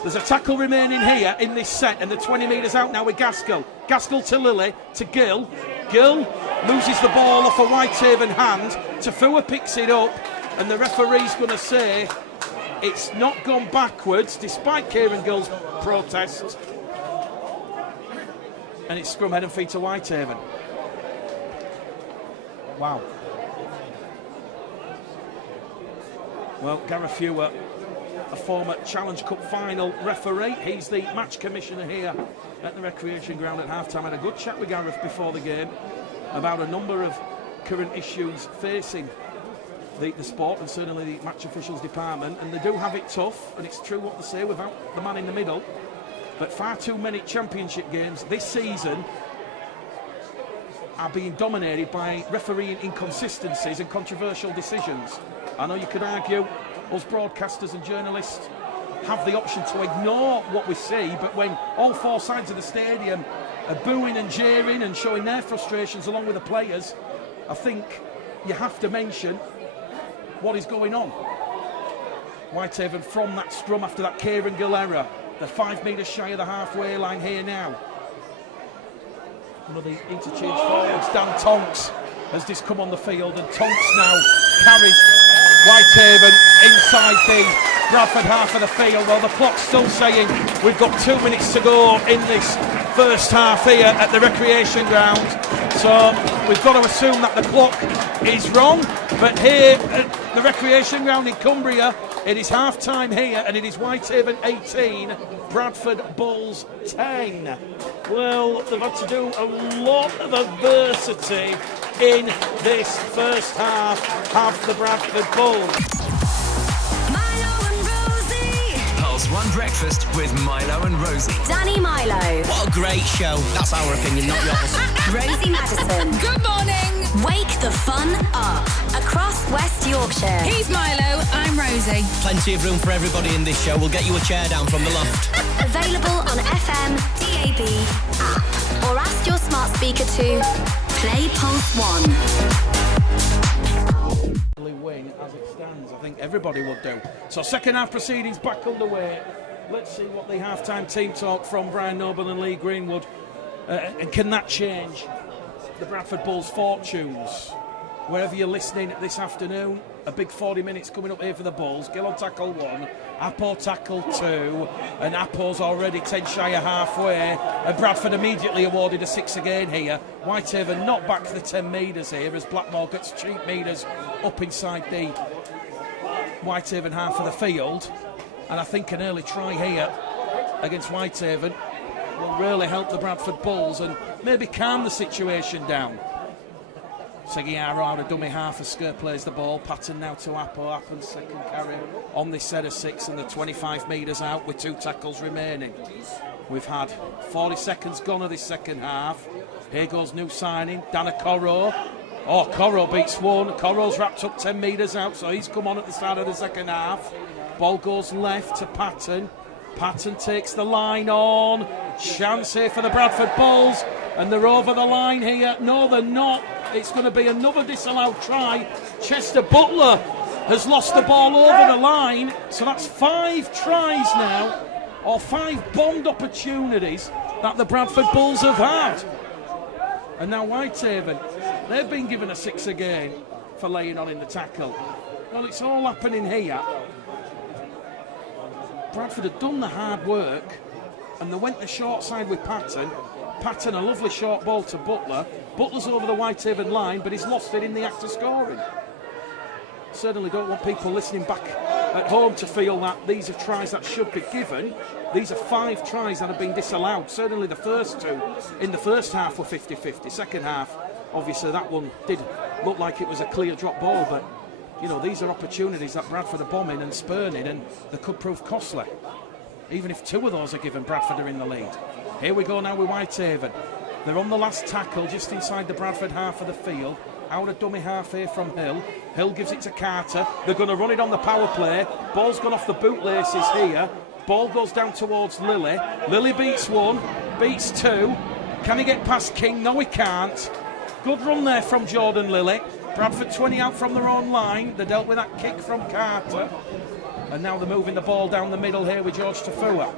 there's a tackle remaining here in this set, and the 20 metres out now with Gaskell. Gaskell to Lilly, to Gill. Gill loses the ball off a Whitehaven hand. Tafua picks it up, and the referee's going to say it's not gone backwards, despite Kieran Gill's protests. And it's scrum head and feet to Whitehaven. Wow. Well, Gareth Fewer a former Challenge Cup final referee. He's the match commissioner here at the recreation ground at half-time. I had a good chat with Gareth before the game about a number of current issues facing the sport and certainly the match officials department, and they do have it tough, and it's true what they say without the man in the middle. But far too many championship games this season are being dominated by refereeing inconsistencies and controversial decisions. I know you could argue us broadcasters and journalists have the option to ignore what we see, but when all four sides of the stadium are booing and jeering and showing their frustrations along with the players, I think you have to mention what is going on. Whitehaven from that scrum after that Kieran Gill error. They're 5 metres shy of the halfway line here now. One of the interchange forwards, Dan Tonks, has just come on the field, and Tonks now carries Whitehaven inside the Bradford half of the field. Well, the clock's still saying we've got 2 minutes to go in this first half here at the recreation ground. So we've got to assume that the clock is wrong. But here at the recreation ground in Cumbria, it is half time here, and it is Whitehaven 18, Bradford Bulls 10. Well, they've had to do a lot of adversity in this first half, have the Bradford Bulls. One breakfast with Milo and Rosie. Danny Milo. What a great show. That's our opinion, not yours. Rosie Madison. Good morning. Wake the fun up across West Yorkshire. He's Milo, I'm Rosie. Plenty of room for everybody in this show. We'll get you a chair down from the loft. Available on FM, DAB, app, or ask your smart speaker to play Pulse 1. Win as it stands, I think everybody would do. So second half proceedings back underway. Let's see what the half-time team talk from Brian Noble and Lee Greenwood, and can that change the Bradford Bulls' fortunes? Wherever you're listening this afternoon, a big 40 minutes coming up here for the Bulls. Gill on tackle 1, Apo tackle 2, and Apo's already 10 shy of halfway, and Bradford immediately awarded a 6 again here. Whitehaven not back to the 10 metres here as Blackmore gets cheap metres up inside the Whitehaven half of the field, and I think an early try here against Whitehaven will really help the Bradford Bulls and maybe calm the situation down. Seguiaro out of dummy half as Sker plays the ball. Patton now to Apo. Appen's second carry on this set of 6, and the 25 metres out with 2 tackles remaining. We've had 40 seconds gone of this second half. Here goes new signing, Dana Corro. Oh, Corro beats 1. Corro's wrapped up 10 metres out, so he's come on at the start of the second half. Ball goes left to Patton. Patton takes the line on. Chance here for the Bradford Bulls, and they're over the line here. No, they're not. It's going to be another disallowed try. Chester Butler has lost the ball over the line, so that's 5 tries now, or 5 bombed opportunities that the Bradford Bulls have had. And now Whitehaven, they've been given a 6 again for laying on in the tackle. Well, it's all happening here. Bradford had done the hard work, and they went the short side with Patton. Patton, a lovely short ball to Butler. Butler's over the Whitehaven line, but he's lost it in the act of scoring. Certainly don't want people listening back at home to feel that these are tries that should be given. These are 5 tries that have been disallowed. Certainly the first 2 in the first half were 50-50. Second half, obviously that one did look like it was a clear drop ball, but you know, these are opportunities that Bradford are bombing and spurning, and they could prove costly. Even if 2 of those are given, Bradford are in the lead. Here we go now with Whitehaven. They're on the last tackle just inside the Bradford half of the field. Out of dummy half here from Hill. Hill gives it to Carter. They're going to run it on the power play. Ball's gone off the bootlaces here. Ball goes down towards Lilly. Lilly beats 1, beats 2. Can he get past King? No, he can't. Good run there from Jordan Lilly. Bradford 20 out from their own line. They dealt with that kick from Carter. And now they're moving the ball down the middle here with George Tafua.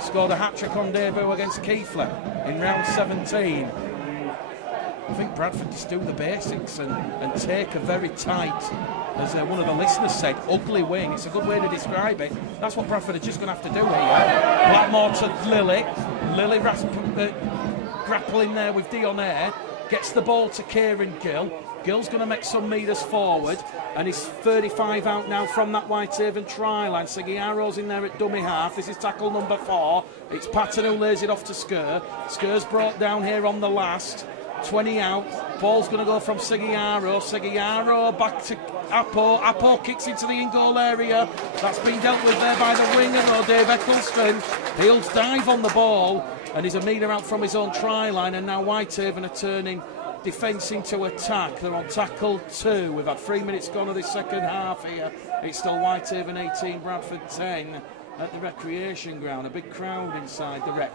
Scored a hat-trick on debut against Keefler in round 17. I think Bradford just do the basics and take a very tight, as one of the listeners said, ugly wing. It's a good way to describe it. That's what Bradford are just going to have to do here. Blackmore to Lilly. Lilly grappling there with Dionair. Gets the ball to Kieran Gill. Gill's going to make some metres forward, and he's 35 out now from that Whitehaven try line. Seguiaro's in there at dummy half. This is tackle number 4. It's Patton who lays it off to Skur. Skur's brought down here on the last. 20 out. Ball's going to go from Seguiaro. Seguiaro back to Apo. Apo kicks into the in-goal area. That's been dealt with there by the winger, though, Dave Eccleston. He'll dive on the ball, and he's a metre out from his own try line, and now Whitehaven are turning defence into attack. They're on tackle 2. We've had 3 minutes gone of this second half here. It's still Whitehaven 18, Bradford 10 at the recreation ground. A big crowd inside the rec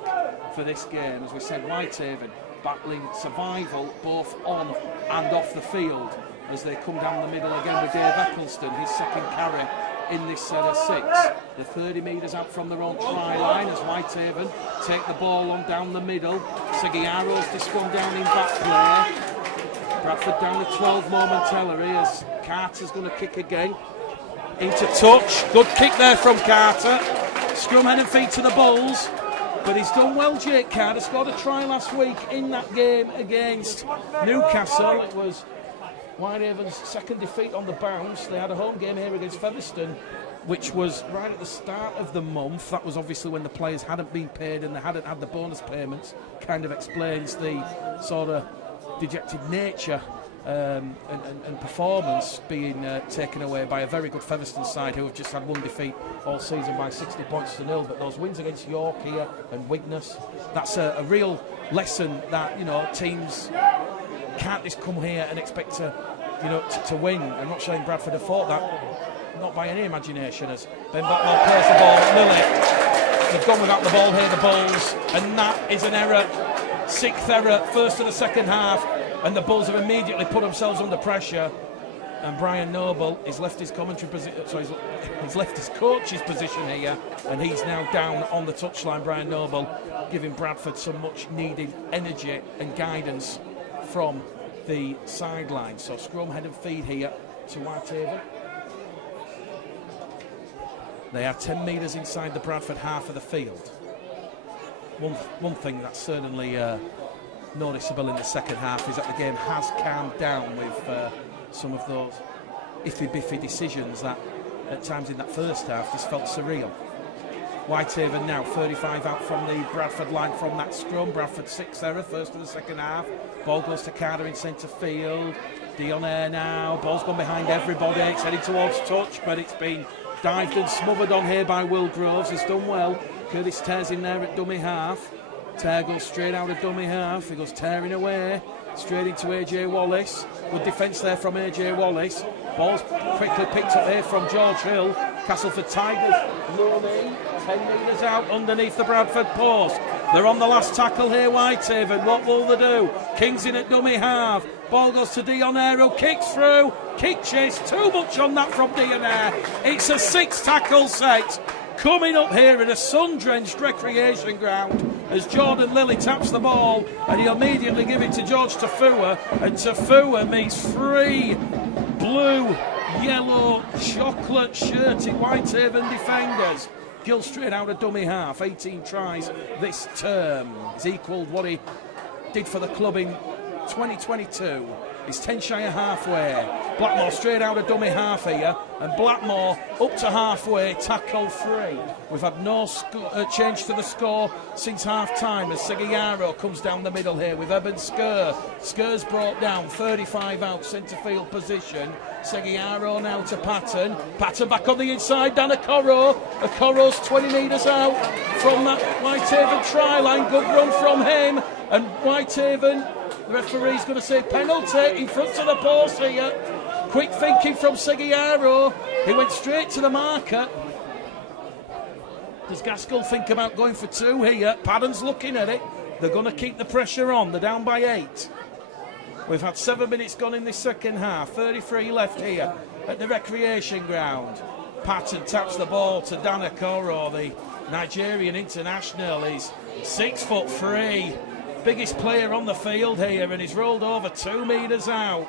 for this game. As we said, Whitehaven battling survival both on and off the field as they come down the middle again with Dave Eccleston, his second carry in this set of 6. They're 30 metres out from their own try line as Whitehaven take the ball on down the middle. Seguiaro's just gone down in back play. Bradford down to 12 momentarily as Carter's going to kick again. Into touch. Good kick there from Carter. Scrum head and feet to the Bulls. But he's done well, Jake Carter. Scored a try last week in that game against Newcastle. It was Whitehaven's second defeat on the bounce. They had a home game here against Featherstone, which was right at the start of the month. That was obviously when the players hadn't been paid and they hadn't had the bonus payments. Kind of explains the sort of dejected nature and performance being taken away by a very good Featherstone side who have just had one defeat all season by 60 points to 0. But those wins against York here and Widnes, that's a real lesson that, you know, teams can't just come here and expect to, you know, to win. I'm not saying Bradford have thought that, not by any imagination, as Ben Blackmore plays the ball at Lily. They've gone without the ball here, the Bulls, and that is an error. 6th error, first of the second half, and the Bulls have immediately put themselves under pressure. And Brian Noble has left his commentary position, so he's left his coach's position here, and he's now down on the touchline. Brian Noble giving Bradford some much needed energy and guidance from the sideline. So scrum, head and feed here to Whitehaven. They are 10 metres inside the Bradford half of the field. One thing that's certainly noticeable in the second half is that the game has calmed down with some of those iffy-biffy decisions that at times in that first half just felt surreal. Whitehaven now 35 out from the Bradford line from that scrum. Bradford 6th error, first of the second half. Ball goes to Carter in centre field. Dion Air now. Ball's gone behind everybody. It's heading towards touch, but it's been dived and smothered on here by Will Groves. He's done well. Curtis Tears in there at dummy half. Tear goes straight out of dummy half. He goes tearing away. Straight into AJ Wallace. Good defence there from AJ Wallace. Ball's quickly picked up here from George Hill. Castleford Tigers running 10 metres out underneath the Bradford post. They're on the last tackle here, Whitehaven. What will they do? King's in at dummy half. Ball goes to Dion Air, who kicks through. Kick chase, too much on that from Dion Air. It's a 6 tackle set coming up here in a sun-drenched recreation ground as Jordan Lilly taps the ball, and he'll immediately give it to George Tafua, and Tafua meets 3 blue, yellow, chocolate shirted Whitehaven defenders. Gill straight out of dummy half, 18 tries this term. He's equalled what he did for the club in 2022. He's 10 shy of halfway. Blackmore straight out of dummy half here, and Blackmore up to halfway, tackle 3. We've had no change to the score since half-time as Seguiaro comes down the middle here with Eben Skur. Skur's brought down, 35 out, centre field position. Seguiaro now to Patton. Patton back on the inside, Dan Okoro. Okoro's 20 metres out from that Whitehaven try line. Good run from him, and Whitehaven, the referee's going to say penalty in front of the post here. Quick thinking from Seguiaro. He went straight to the marker. Does Gaskell think about going for 2 here? Padden's looking at it. They're going to keep the pressure on. They're down by 8. We've had 7 minutes gone in this second half. 33 left here at the recreation ground. Patton taps the ball to Dan Okoro, the Nigerian international. He's 6'3". Biggest player on the field here, and he's rolled over 2 metres out.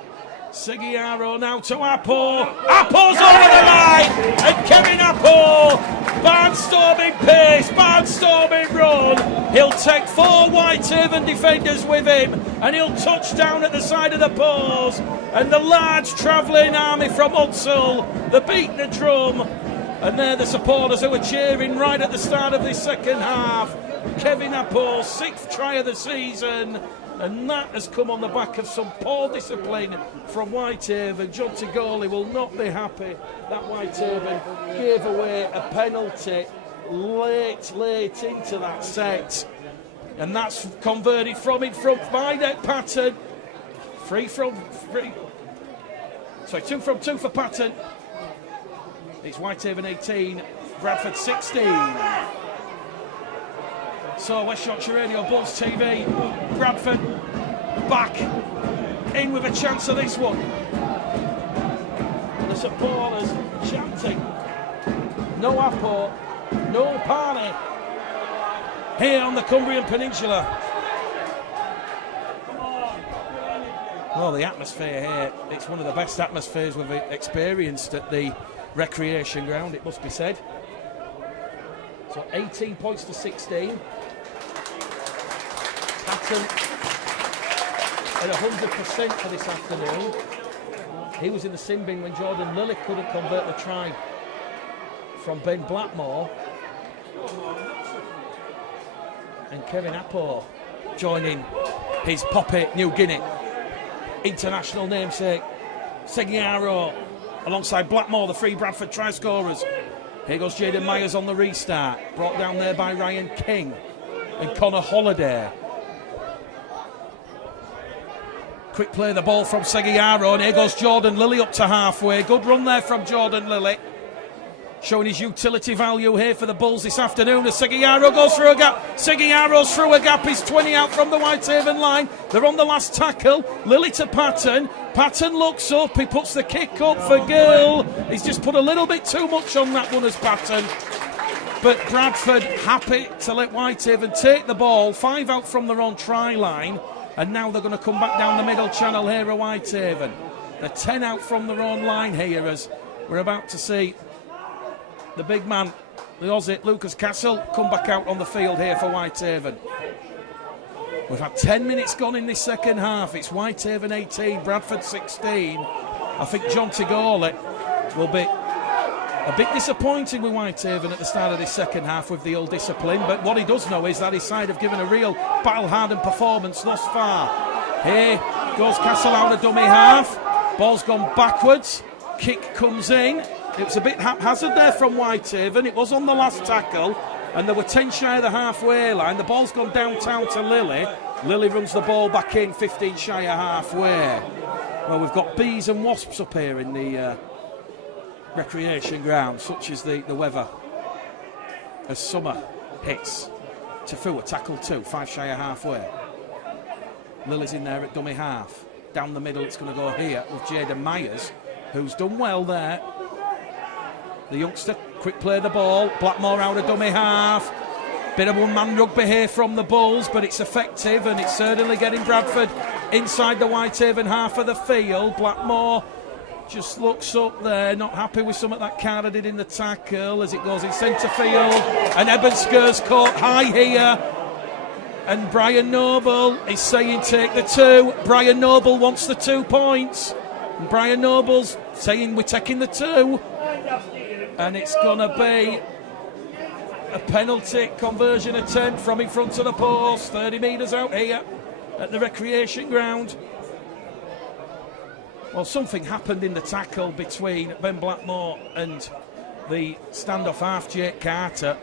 Seguiaro now to Apo. Apo's over the line, and Kevin Apo, barnstorming pace, barnstorming run, He'll take 4 Whitehaven defenders with him, and he'll touch down at the side of the post. And the large travelling army from Hudsall, they beat the drum, and they're the supporters who are cheering right at the start of this second half. Kevin Apple, 6th try of the season, and that has come on the back of some poor discipline from Whitehaven. John Tigoli will not be happy that Whitehaven gave away a penalty late into that set, and that's converted from in front by Nick Patton. 2 from 2 for Patton. It's Whitehaven 18, Bradford 16. So West Yorkshire Radio, Bulls TV, Bradford back in with a chance of this one. The supporters chanting, no Apple, no Parney, here on the Cumbrian Peninsula. Well, the atmosphere here, it's one of the best atmospheres we've experienced at the recreation ground, it must be said. So 18 points to 16. Patton at 100% for this afternoon. He was in the sin bin when Jordan Lilly couldn't convert the try from Ben Blackmore. And Kevin Apple joining his Poppy New Guinea international namesake Seguiaro alongside Blackmore, the 3 Bradford try scorers. Here goes Jaden Myers on the restart, brought down there by Ryan King and Connor Holliday. Quick play the ball from Seguiaro, and here goes Jordan Lilly up to halfway. Good run there from Jordan Lilly, showing his utility value here for the Bulls this afternoon as Seguiaro goes through a gap. Seguiaro's through a gap, he's 20 out from the Whitehaven line. They're on the last tackle. Lilly to Patton. Patton looks up, he puts the kick up for Gill. He's just put a little bit too much on that one as Patton. But Bradford happy to let Whitehaven take the ball. 5 out from their own try line. And now they're going to come back down the middle channel here at Whitehaven. They're 10 out from their own line here as we're about to see the big man, the Aussie, Lucas Castle, come back out on the field here for Whitehaven. We've had 10 minutes gone in this second half. It's Whitehaven 18, Bradford 16. I think John Tigoli will be a bit disappointed with Whitehaven at the start of this second half with the old discipline, but what he does know is that his side have given a real battle-hardened performance thus far. Here goes Castle out of dummy half. Ball's gone backwards. Kick comes in. It was a bit haphazard there from Whitehaven. It was on the last tackle, and they were 10 shy of the halfway line. The ball's gone downtown to Lilly. Lilly runs the ball back in, 15 shy of halfway. Well, we've got bees and wasps up here in the recreation ground, such as the weather as summer hits. Tafua tackle 2, 5 shy of halfway. Lilly's in there at dummy half. Down the middle it's going to go here with Jaden Myers, who's done well there. The youngster, quick play the ball. Blackmore out of dummy half. Bit of one-man rugby here from the Bulls, but it's effective, and it's certainly getting Bradford inside the Whitehaven half of the field. Blackmore just looks up there, not happy with some of that Carter did in the tackle as it goes in centre field. And Eben Skir's caught high here. And Brian Noble is saying take the 2. Brian Noble wants the 2 points. And Brian Noble's saying we're taking the 2. And it's going to be a penalty conversion attempt from in front of the post. 30 metres out here at the recreation ground. Well, something happened in the tackle between Ben Blackmore and the standoff half, Jake Carter.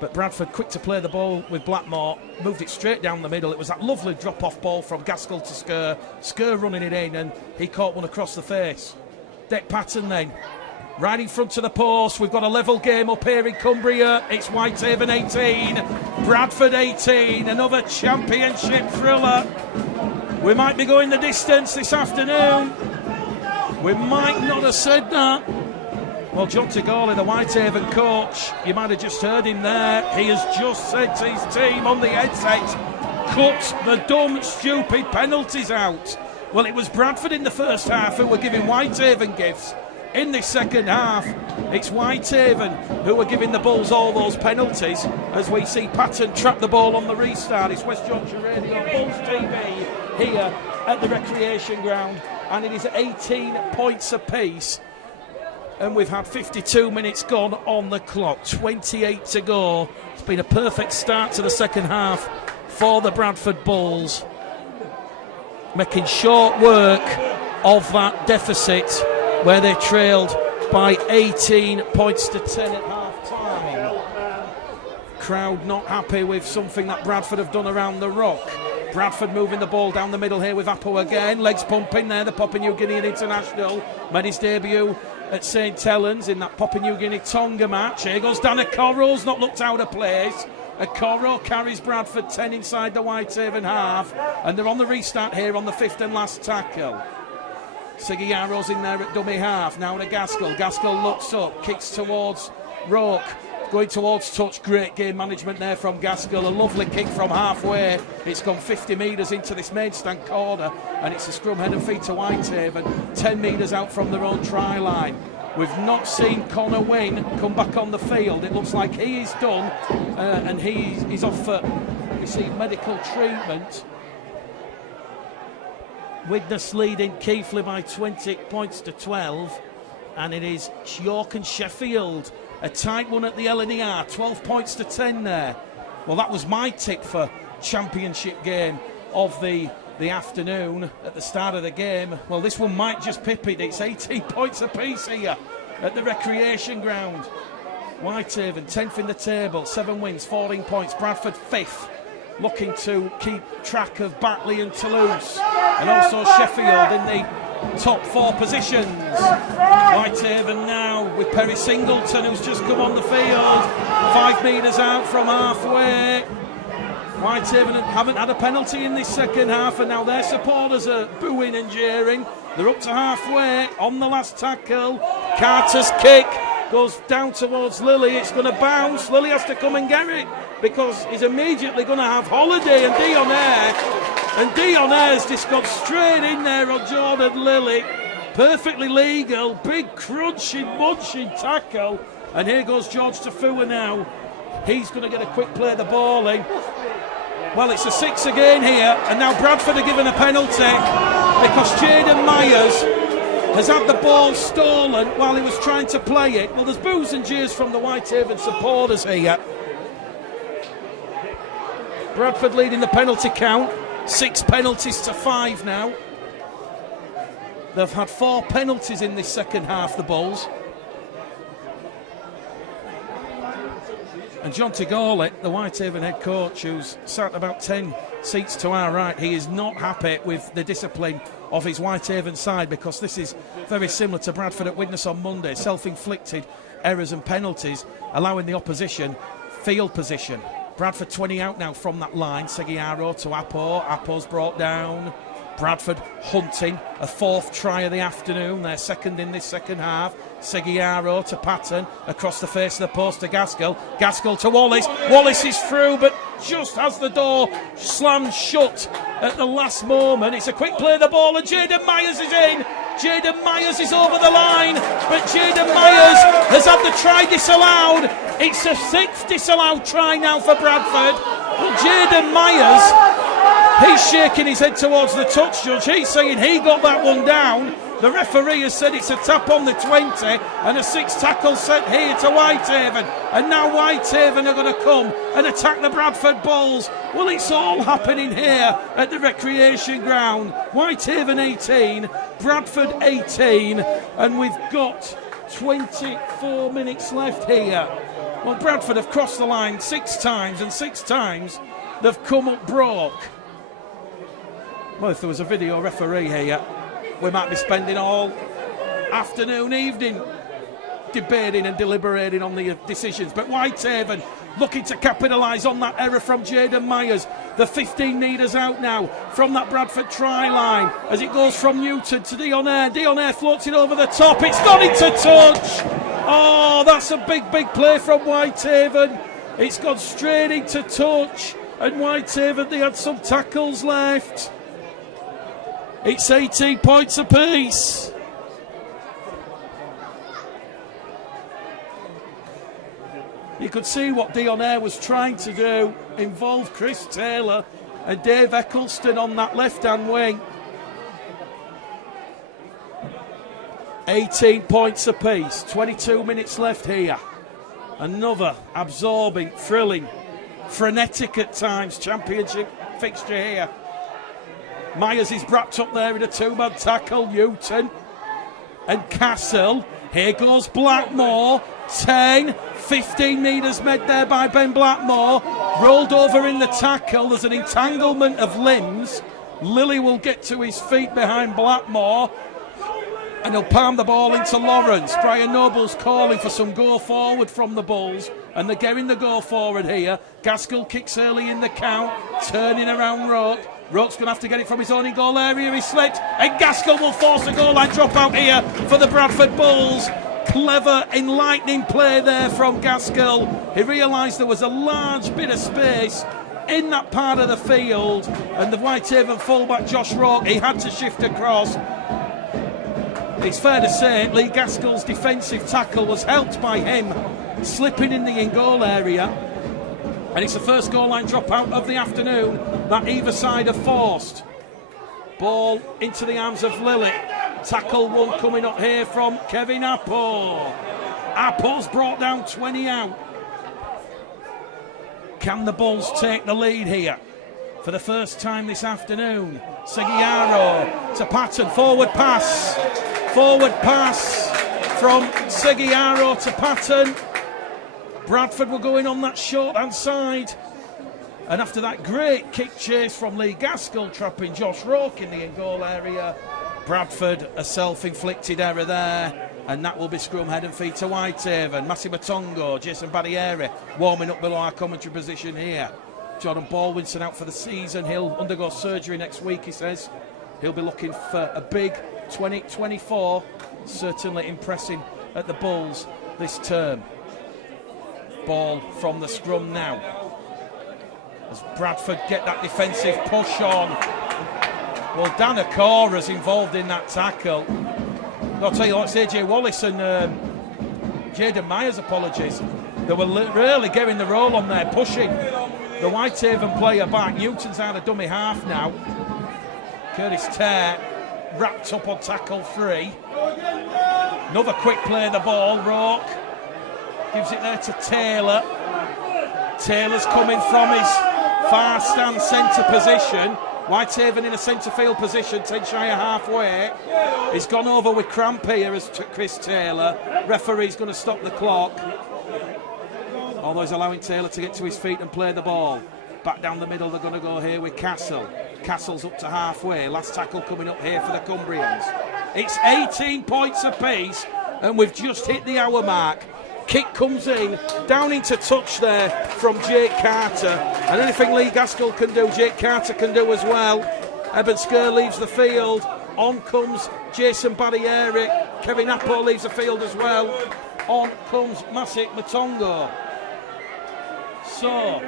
But Bradford quick to play the ball with Blackmore, moved it straight down the middle. It was that lovely drop-off ball from Gaskell to Skir. Skir running it in, and he caught one across the face. Deck Patton then, right in front of the post. We've got a level game up here in Cumbria. It's Whitehaven 18, Bradford 18, another championship thriller. We might be going the distance this afternoon. We might not have said that. Well, John Tigoli, the Whitehaven coach, you might have just heard him there. He has just said to his team on the headset, cut the dumb, stupid penalties out. Well, it was Bradford in the first half who were giving Whitehaven gifts. in this second half. It's Whitehaven who are giving the Bulls all those penalties as we see Patton trap the ball on the restart. It's West Yorkshire Radio Bulls TV here at the recreation ground, and it is 18 points apiece, and we've had 52 minutes gone on the clock, 28 to go. It's been a perfect start to the second half for the Bradford Bulls, making short work of that deficit where they trailed by 18 points to 10 at half time. Crowd not happy with something that Bradford have done around the rock. Bradford moving the ball down the middle here with Apo again, legs pumping there, the Papua New Guinean international made his debut at St Helens in that Papua New Guinea Tonga match. Here goes Dan Okoro's not looked out of place. Okoro carries Bradford 10 inside the Whitehaven half, and they're on the restart here on the fifth and last tackle. Siggy Arrow's in there at dummy half, now to Gaskell. Gaskell looks up, kicks towards Rourke, going towards touch. Great game management there from Gaskell. A lovely kick from halfway. It's gone 50 metres into this main stand corner, and it's a scrum head and feet to Whitehaven, 10 metres out from their own try line. We've not seen Connor Wynne come back on the field. It looks like he is done, and he's off for receive medical treatment. Widnes leading Keighley by 20 points to 12, and it is York and Sheffield, a tight one at the LNER, 12 points to 10 there. Well, that was my tick for championship game of the afternoon at the start of the game. Well, this one might just pip it. It's 18 points apiece here at the recreation ground. Whitehaven 10th in the table, 7 wins, 14 points. Bradford 5th, looking to keep track of Batley and Toulouse, and also Sheffield in the top 4 positions. Whitehaven now with Perry Singleton, who's just come on the field, 5 metres out from halfway. Whitehaven haven't had a penalty in this second half, and now their supporters are booing and jeering. They're up to halfway on the last tackle. Carter's kick goes down towards Lilly. It's going to bounce. Lilly has to come and get it because he's immediately going to have Holiday and Dionnaire. And Dionaire's just got straight in there on Jordan Lilly. Perfectly legal. Big crunching, munching tackle. And here goes George Tafua now. He's going to get a quick play of the ball in. Well, it's a 6 again here, and now Bradford are given a penalty because Jaden Myers has had the ball stolen while he was trying to play it. Well, there's boos and jeers from the Whitehaven supporters here. Bradford leading the penalty count, 6 penalties to 5 now. They've had 4 penalties in this second half, the Bulls. And John Tigorley, the Whitehaven head coach, who's sat about 10 seats to our right, he is not happy with the discipline of his Whitehaven side, because this is very similar to Bradford at Widnes on Monday. Self-inflicted errors and penalties, allowing the opposition field position. Bradford 20 out now from that line. Seguiaro to Apo. Apo's brought down. Bradford hunting a 4th try of the afternoon. They're second in this second half. Seguiaro to Patton, across the face of the post to Gaskell. Gaskell to Wallace. Wallace is through, but just as the door slammed shut at the last moment. It's a quick play of the ball, and Jaden Myers is in. Jaden Myers is over the line, but Jaden Myers has had the try disallowed. It's a 6th disallowed try now for Bradford. Well, Jaden Myers, he's shaking his head towards the touch judge. He's saying he got that one down. The referee has said it's a tap on the 20 and a 6 tackle set here to Whitehaven. And now Whitehaven are going to come and attack the Bradford Bulls. Well, it's all happening here at the recreation ground. Whitehaven 18, Bradford 18, and we've got 24 minutes left here. Well, Bradford have crossed the line 6 times, and 6 times they've come up broke. Well, if there was a video referee here, we might be spending all afternoon, evening debating and deliberating on the decisions. But Whitehaven looking to capitalise on that error from Jaden Myers. The 15 metres out now from that Bradford try line as it goes from Newton to Dionnaire. Dionnaire floats it over the top. It's gone into touch. Oh, that's a big, big play from Whitehaven. It's gone straight into touch. And Whitehaven, they had some tackles left. It's 18 points apiece. You could see what Dion Ayre was trying to do, involve Chris Taylor and Dave Eccleston on that left-hand wing. 18 points apiece, 22 minutes left here. Another absorbing, thrilling, frenetic at times championship fixture here. Myers is wrapped up there in a two-man tackle. Newton and Castle. Here goes Blackmore. 10, 15 metres made there by Ben Blackmore. Rolled over in the tackle. There's an entanglement of limbs. Lilly will get to his feet behind Blackmore. And he'll palm the ball into Lawrence. Brian Noble's calling for some go forward from the Bulls. And they're getting the go forward here. Gaskell kicks early in the count. Turning around Roke. Roke's going to have to get it from his own goal area. He slipped. And Gaskell will force a goal line drop out here for the Bradford Bulls. Clever, enlightening play there from Gaskell. He realised there was a large bit of space in that part of the field. And the Whitehaven fullback Josh Roke, he had to shift across. It's fair to say Lee Gaskell's defensive tackle was helped by him slipping in the in-goal area. And it's the first goal line drop out of the afternoon that either side have forced. Ball into the arms of Lilly. Tackle one coming up here from Kevin Apple. Apple's brought down 20 out. Can the Bulls take the lead here for the first time this afternoon? Seguiaro to Patton. Forward pass from Seguiaro to Patton. Bradford were going on that short hand side. And after that great kick chase from Lee Gaskell trapping Josh Roke in the in-goal area, Bradford a self-inflicted error there. And that will be scrum head and feet to Whitehaven. Massimo Tongo, Jason Barriere warming up below our commentary position here. Jordan Baldwinson out for the season. He'll undergo surgery next week, he says. He'll be looking for a big 2024, certainly impressing at the Bulls this term. Ball from the scrum now as Bradford get that defensive push on. Well, Dan Okora's involved in that tackle. I'll tell you what, it's AJ Wallace and Jaden Myers, apologies. They were really getting the roll on there, pushing the Whitehaven player back. Newton's out of dummy half now. Curtis Tare wrapped up on tackle 3. Another quick play of the ball. Roke gives it there to Taylor. Taylor's coming from his far stand centre position. Whitehaven in a centre field position, 10 shy of halfway. He's gone over with cramp here as Chris Taylor. Referee's going to stop the clock. Although he's allowing Taylor to get to his feet and play the ball. Back down the middle, they're going to go here with Castle. Castle's up to halfway. Last tackle coming up here for the Cumbrians. It's 18 points apiece, and we've just hit the hour mark. Kick comes in, down into touch there from Jake Carter. And anything Lee Gaskell can do, Jake Carter can do as well. Eben Skur leaves the field. On comes Jason Barriere. Kevin Apple leaves the field as well. On comes Masik Matongo. So,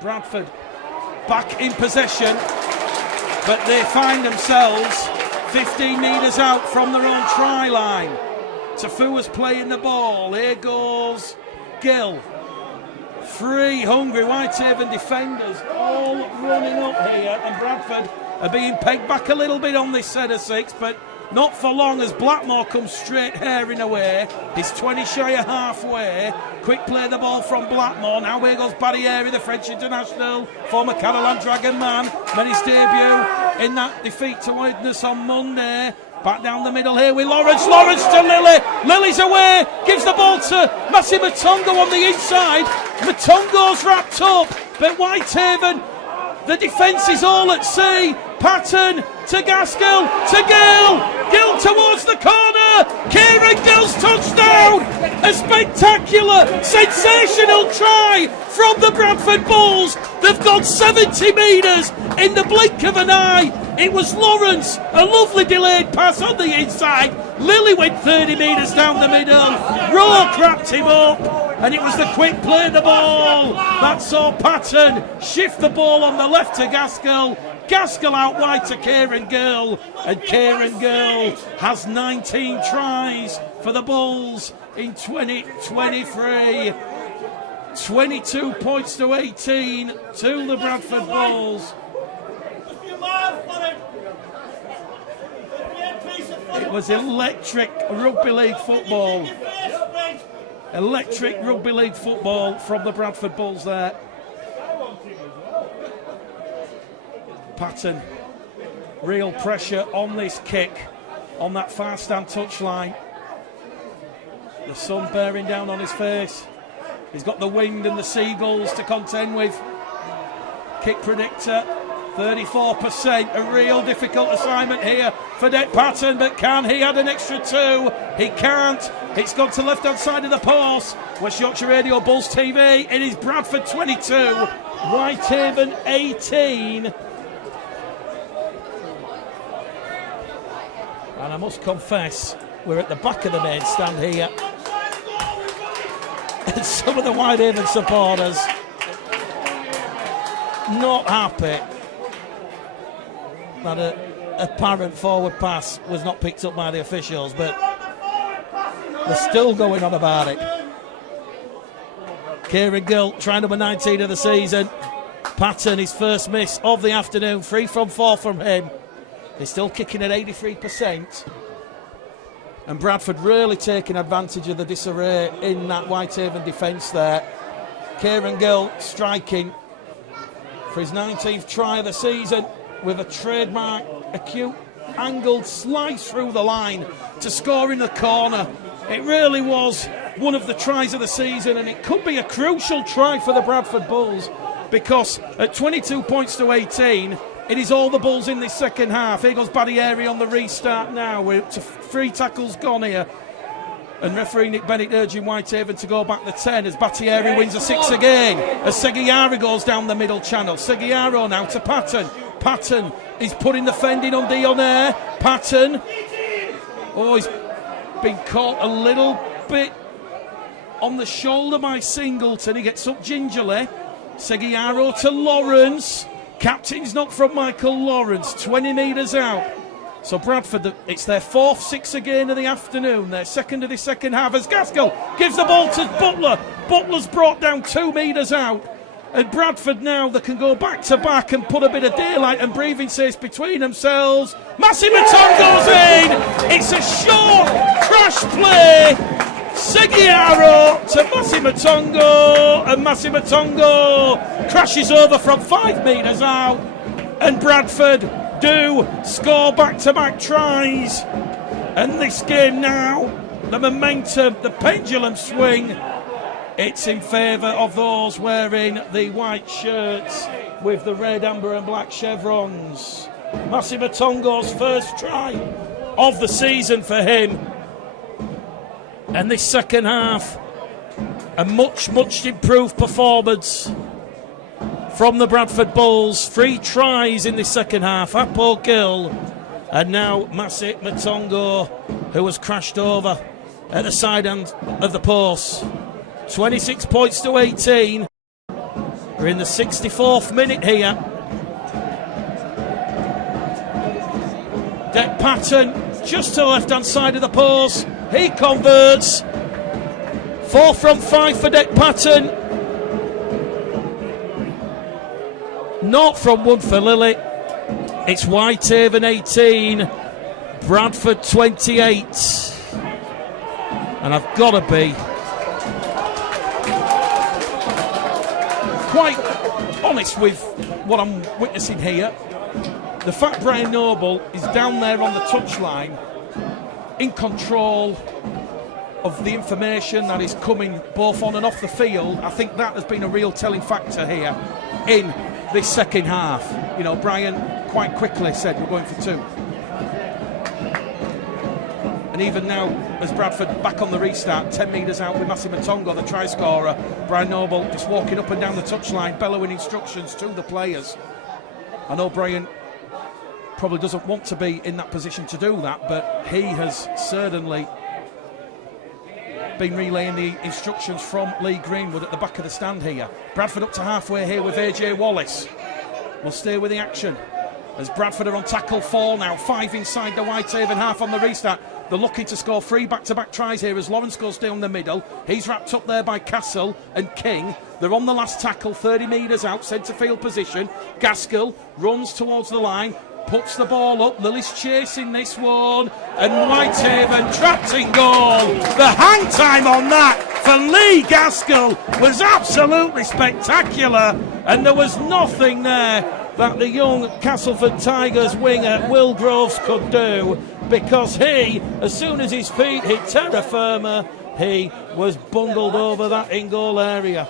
Bradford back in possession, but they find themselves 15 metres out from their own try line. Tafua's playing the ball. Here goes Gill. 3 hungry Whitehaven defenders all running up here, and Bradford are being pegged back a little bit on this set of 6, but not for long as Blackmore comes straight herring away. He's 20 shy of halfway. Quick play the ball from Blackmore. Now here goes Barriere, the French international, former Catalan Dragon man, made his debut in that defeat to Widnes on Monday. Back down the middle here with Lawrence. Lawrence to Lilly. Lilly's away. Gives the ball to Massi Matongo on the inside. Matongo's wrapped up. But Whitehaven, the defence is all at sea. Patton to Gaskell to Gill. Gill towards the corner. Kieran Gill's touchdown. A spectacular, sensational try from the Bradford Bulls. They've gone 70 metres in the blink of an eye. It was Lawrence, a lovely delayed pass on the inside. Lilly went 30 metres down the middle. Rowe wrapped him up, and it was the quick play of the ball that saw Patton shift the ball on the left to Gaskell. Gaskell out wide to Kieran Gill, and Kieran Gill has 19 tries for the Bulls in 2023. 22 points to 18 to the Bradford Bulls. It was electric rugby league football. Electric rugby league football from the Bradford Bulls there. Patton, real pressure on this kick on that far stand touchline. The sun bearing down on his face. He's got the wind and the seagulls to contend with. Kick predictor, 34%. A real difficult assignment here for Dick Patton, but can he add an extra 2? He can't. It's gone to left-hand side of the post. West Yorkshire Radio Bulls TV. It is Bradford 22, Whitehaven 18. And I must confess, we're at the back of the main stand here. And some of the Whitehaven supporters not happy that a apparent forward pass was not picked up by the officials, but they're still going on about it. Kieran Gill, try number 19 of the season. Patton, his first miss of the afternoon, 3 from 4 from him. He's still kicking at 83%. And Bradford really taking advantage of the disarray in that Whitehaven defence there. Kieran Gill striking for his 19th try of the season with a trademark acute angled slice through the line to score in the corner. It really was one of the tries of the season, and it could be a crucial try for the Bradford Bulls, because at 22 points to 18, it is all the Bulls in this second half. Here goes Badieri on the restart now. We're up to 3 tackles gone here. And referee Nick Bennett urging Whitehaven to go back the 10 as Batieri wins a 6 again. As Seguiaro goes down the middle channel. Seguiaro now to Patton. Patton is putting the fending on Dionair. Patton. Oh, he's been caught a little bit on the shoulder by Singleton. He gets up gingerly. Seguiaro to Lawrence. Captain's knock from Michael Lawrence, 20 metres out. So Bradford, it's their 4th 6 again of the afternoon, their second of the second half, as Gaskell gives the ball to Butler. Butler's brought down 2 metres out. And Bradford now, they can go back to back and put a bit of daylight and breathing space between themselves. Massimaton goes in. It's a short crash play. Seguiaro to Massimatongo, and Massimatongo crashes over from 5 metres out, and Bradford do score back-to-back tries. And this game now, the momentum, the pendulum swing, it's in favour of those wearing the white shirts with the red, amber and black chevrons. Massimatongo's first try of the season for him. And this second half, a much, much improved performance from the Bradford Bulls. 3 tries in the second half. Apo Gill, and now Massi Matongo, who has crashed over at the side end of the post. 26 points to 18. We're in the 64th minute here. Dick Patton just to the left-hand side of the post. He converts. 4 from 5 for Dick Patton. 0 from 1 for Lily. It's Whitehaven 18, Bradford 28. And I've got to be quite honest with what I'm witnessing here. The fact Brian Noble is down there on the touchline, in control of the information that is coming both on and off the field, I think that has been a real telling factor here in this second half. You know, Brian quite quickly said we're going for 2. And even now, as Bradford back on the restart, 10 metres out with Massimatongo, the try scorer, Brian Noble just walking up and down the touchline, bellowing instructions to the players. I know Brian probably doesn't want to be in that position to do that, but he has certainly been relaying the instructions from Lee Greenwood at the back of the stand here. Bradford up to halfway here with AJ Wallace. We'll stay with the action as Bradford are on tackle 4 now. 5 inside the Whitehaven half on the restart. They're looking to score 3 back-to-back tries here as Lawrence goes down the middle. He's wrapped up there by Castle and King. They're on the last tackle, 30 metres out, centre field position. Gaskell runs towards the line, puts the ball up. Lily's chasing this one, and Whitehaven trapped in goal. The hang time on that for Lee Gaskell was absolutely spectacular, and there was nothing there that the young Castleford Tigers winger Will Groves could do, because he, as soon as his feet hit terra firma, he was bundled over that in-goal area.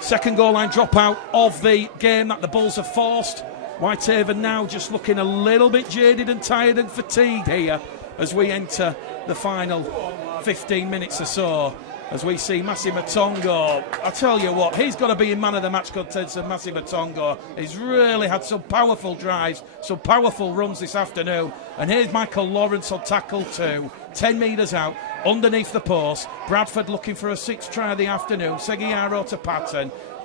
Second goal line dropout of the game that the Bulls have forced. Whitehaven now just looking a little bit jaded and tired and fatigued here as we enter the final 15 minutes or so, as we see Massi Matongo. I tell you what, he's got to be in man of the match contention. Massi Matongo. He's really had some powerful drives, some powerful runs this afternoon. And here's Michael Lawrence on tackle 2, 10 metres out, underneath the post. Bradford looking for a 6th try of the afternoon. Seguiaro to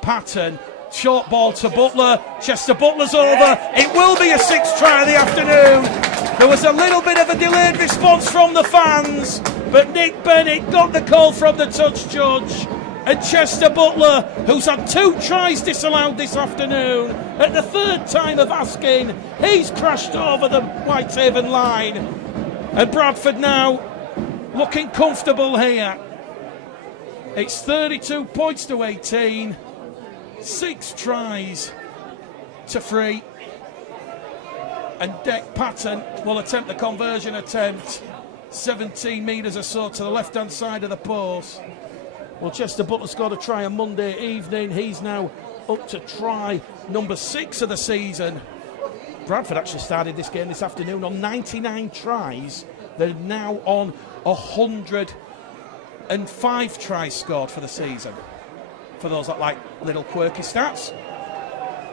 Patton. Short ball to Butler. Chester Butler's over. It will be a 6th try of the afternoon. There was a little bit of a delayed response from the fans, but Nick Bennett got the call from the touch judge. And Chester Butler, who's had 2 tries disallowed this afternoon, at the 3rd time of asking, he's crashed over the Whitehaven line. And Bradford now looking comfortable here. It's 32 points to 18. 6 tries to 3, and Deck Patton will attempt the conversion attempt, 17 metres or so to the left hand side of the post. Well, Chester Butler scored a try on Monday evening. He's now up to try number 6 of the season. Bradford actually started this game this afternoon on 99 tries. They're now on 105 tries scored for the season, for those that like little quirky stats.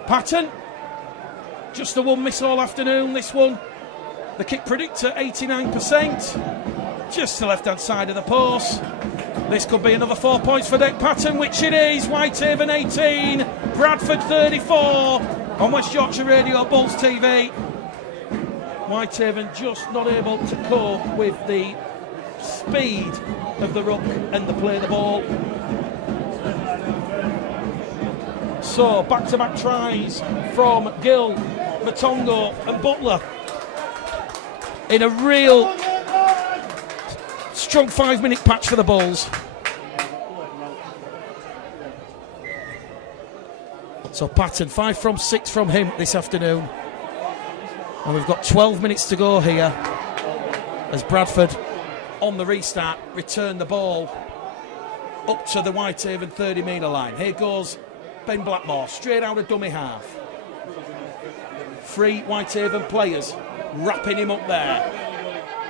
Patton, just the 1 miss all afternoon, this one. The kick predictor, 89%. Just the left-hand side of the post. This could be another 4 points for Dick Patton, which it is. Whitehaven 18, Bradford 34 on West Yorkshire Radio, Bulls TV. Whitehaven just not able to cope with the speed of the ruck and the play of the ball. So, back-to-back tries from Gill, Matongo and Butler in a real strong 5-minute patch for the Bulls. So Patton, 5 from 6 from him this afternoon. And we've got 12 minutes to go here as Bradford, on the restart, return the ball up to the Whitehaven 30-metre line. Here goes Ben Blackmore, straight out of dummy half. 3 Whitehaven players wrapping him up there.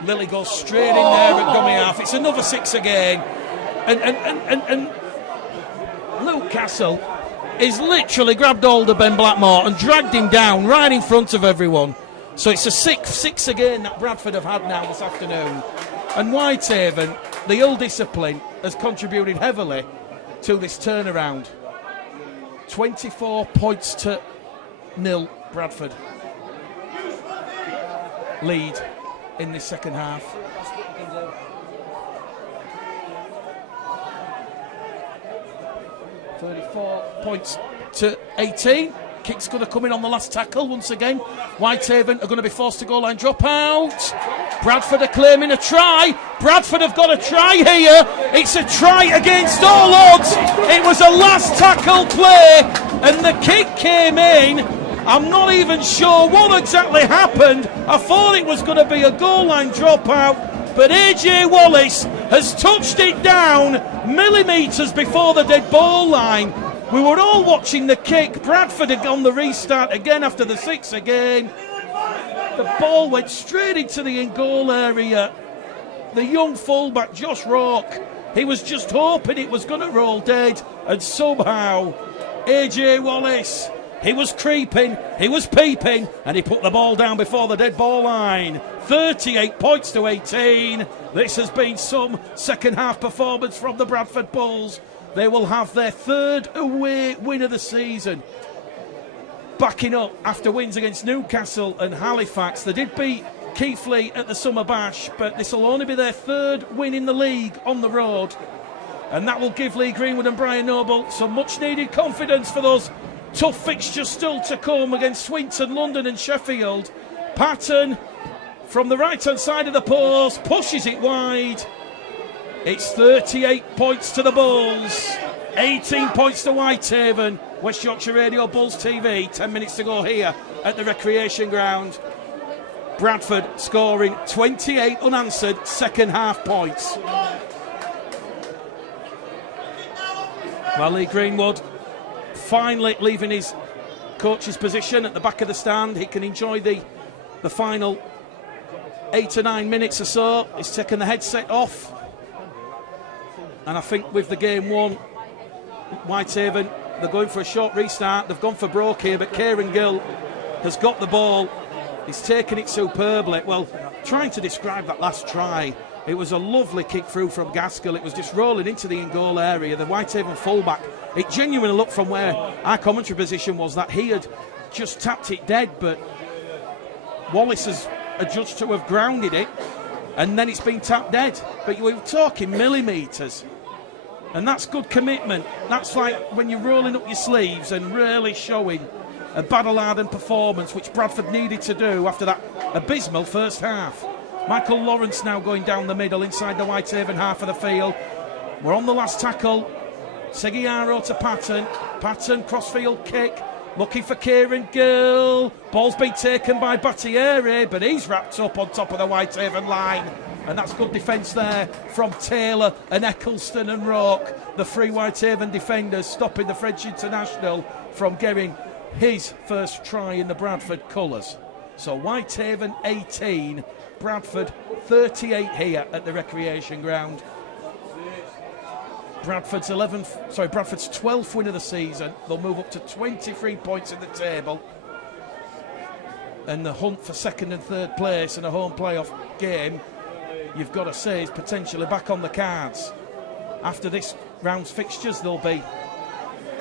Lily goes straight in there at dummy half. It's another 6 again. And Luke Castle is literally grabbed hold of Ben Blackmore and dragged him down right in front of everyone. So it's a 6 again that Bradford have had now this afternoon. And Whitehaven, the ill discipline, has contributed heavily to this turnaround. 24 points to 0, Bradford lead in this second half. £34 to 18. Kick's going to come in on the last tackle once again. Whitehaven are going to be forced to goal line drop out. Bradford are claiming a try. Bradford have got a try here. It's a try against all odds. It was a last tackle play and the kick came in. I'm not even sure what exactly happened. I thought it was going to be a goal line dropout, but AJ Wallace has touched it down millimetres before the dead ball line. We were all watching the kick. Bradford had gone the restart again after the 6 again. The ball went straight into the in-goal area. The young fullback, Josh Rourke, he was just hoping it was going to roll dead, and somehow AJ Wallace, he was creeping, he was peeping, and he put the ball down before the dead ball line. 38 points to 18. This has been some second half performance from the Bradford Bulls. They will have their 3rd away win of the season. Backing up after wins against Newcastle and Halifax. They did beat Keighley at the Summer Bash, but this will only be their 3rd win in the league on the road, and that will give Lee Greenwood and Brian Noble some much needed confidence for those tough fixtures still to come against Swinton, London and Sheffield. Patton from the right hand side of the post pushes it wide. It's 38 points to the Bulls, 18 points to Whitehaven. West Yorkshire Radio, Bulls TV, 10 minutes to go here at the Recreation Ground. Bradford scoring 28 unanswered second half points. Well, Lee Greenwood finally leaving his coach's position at the back of the stand. He can enjoy the final 8 or 9 minutes or so. He's taken the headset off, and I think with the game won, Whitehaven, they're going for a short restart. They've gone for broke here, but Kieran Gill has got the ball. He's taken it superbly. Well, trying to describe that last try, it was a lovely kick through from Gaskell. It was just rolling into the in-goal area. The Whitehaven fullback, it genuinely looked from where our commentary position was that he had just tapped it dead, but Wallace has adjudged to have grounded it, and then it's been tapped dead. But we're talking millimetres, and that's good commitment. That's like when you're rolling up your sleeves and really showing a battle-hardened performance, which Bradford needed to do after that abysmal first half. Michael Lawrence now going down the middle inside the Whitehaven half of the field. We're on the last tackle. Seguiaro to Patton. Patton, crossfield kick. Looking for Kieran Gill. Ball's been taken by Battieri, but he's wrapped up on top of the Whitehaven line. And that's good defence there from Taylor and Eccleston and Rourke, the three Whitehaven defenders, stopping the French international from getting his first try in the Bradford colours. So Whitehaven 18, Bradford 38 here at the Recreation Ground. Bradford's 12th win of the season. They'll move up to 23 points in the table, and the hunt for second and third place in a home playoff game, you've got to say, is potentially back on the cards. After this round's fixtures, there'll be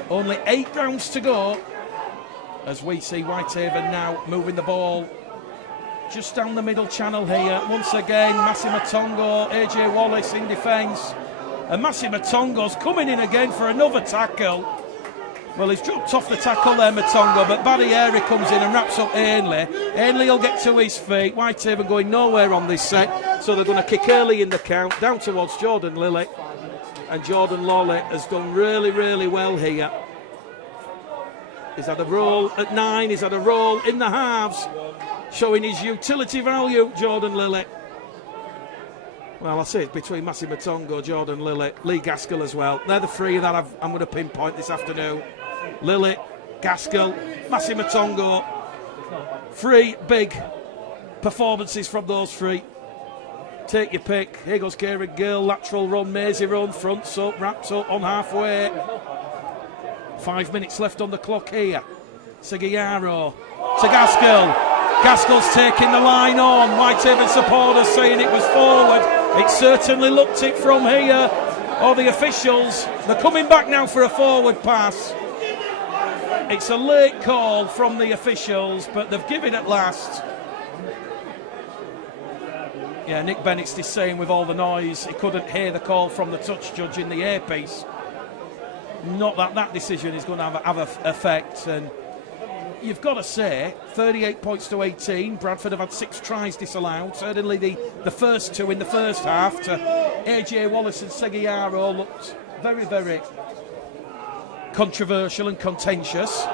only 8 rounds to go, as we see Whitehaven now moving the ball just down the middle channel here. Once again, Massimo Tongo, AJ Wallace in defence. And Massimo Tongo's coming in again for another tackle. Well, he's dropped off the tackle there, Matongo, but Barriere comes in and wraps up Ainley. Ainley will get to his feet. Whitehaven going nowhere on this set, so they're going to kick early in the count, down towards Jordan Lilly. And Jordan Lawley has done really, really well here. He's had a roll at 9, he's had a roll in the halves, showing his utility value, Jordan Lilly. Well, I say it's between Massimo Tongo, Jordan Lilly, Lee Gaskell as well. They're the three that I'm going to pinpoint this afternoon. Lilly, Gaskell, Massimo Tongo. 3 big performances from those 3. Take your pick. Here goes Kieran Gill, lateral run, mazy run, fronts up, wraps up on halfway. 5 minutes left on the clock here. Seguiaro to Gaskell. Gaskell's taking the line on. Whitehaven supporters saying it was forward. It certainly looked it from here. Oh, the officials, they're coming back now for a forward pass. It's a late call from the officials, but they've given it at last. Yeah, Nick Bennett's just saying with all the noise, he couldn't hear the call from the touch judge in the earpiece. Not that that decision is going to have an effect, and you've got to say, 38 points to 18. Bradford have had 6 tries disallowed. Certainly the first 2 in the first half to AJ Wallace and Seguiaro looked very, very controversial and contentious.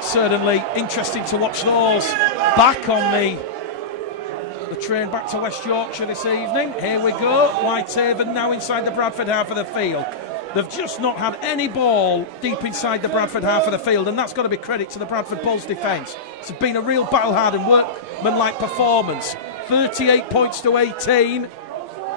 Certainly interesting to watch those back on the train back to West Yorkshire this evening. Here we go. Whitehaven now inside the Bradford half of the field. They've just not had any ball deep inside the Bradford half of the field, and that's got to be credit to the Bradford Bulls defence. It's been a real battle-hardened, workmanlike performance. 38 points to 18.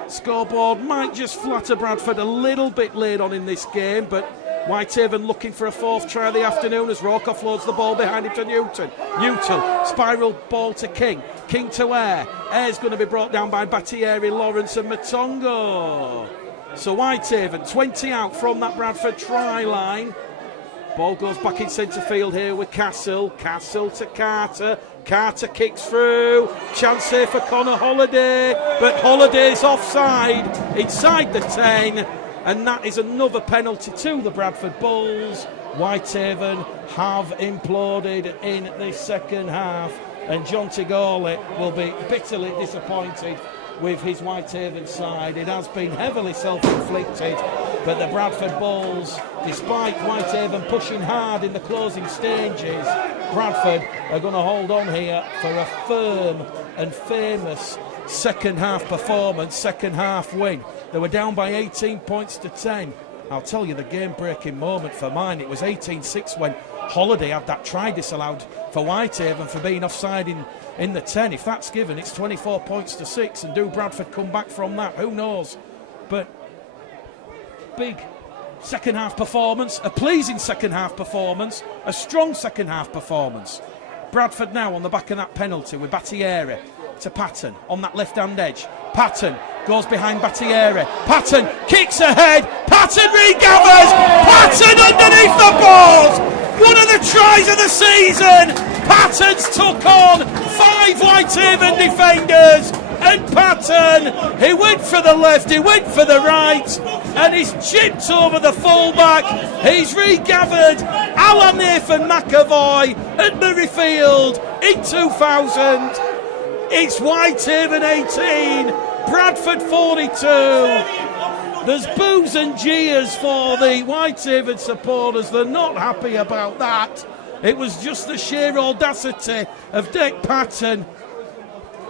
Scoreboard might just flatter Bradford a little bit late on in this game, but Whitehaven looking for a 4th try of the afternoon as Rourke offloads the ball behind him to Newton. Newton, spiral ball to King. King to Ayre. Ayre's going to be brought down by Battieri, Lawrence and Matongo. So Whitehaven 20 out from that Bradford try line. Ball goes back in centre field here with Castle. Castle to Carter. Carter kicks through. Chance here for Connor Holiday, but Holiday's offside inside the 10, and that is another penalty to the Bradford Bulls. Whitehaven have imploded in this second half, and John Tigorley will be bitterly disappointed with his Whitehaven side. It has been heavily self-inflicted, but the Bradford Bulls, despite Whitehaven pushing hard in the closing stages, Bradford are going to hold on here for a firm and famous second half performance, second half win. They were down by 18 points to 10. I'll tell you the game-breaking moment for mine, it was 18-6 when Holiday had that try disallowed for Whitehaven for being offside in the 10. If that's given, it's 24 points to 6, and do Bradford come back from that? Who knows? But big second half performance, a pleasing second half performance, a strong second half performance. Bradford now on the back of that penalty with Battieri to Patton on that left-hand edge. Patton goes behind Battieri. Patton kicks ahead. Patton regathers. Patton underneath the balls. One of the tries of the season. Patton's took on 5 Whitehaven defenders. And Patton, he went for the left, he went for the right, and he's chipped over the fullback. He's regathered Alan Nathan McAvoy at Murrayfield in 2000. It's Whitehaven 18, Bradford 42. There's boos and jeers for the Whitehaven supporters. They're not happy about that. It was just the sheer audacity of Dick Patton,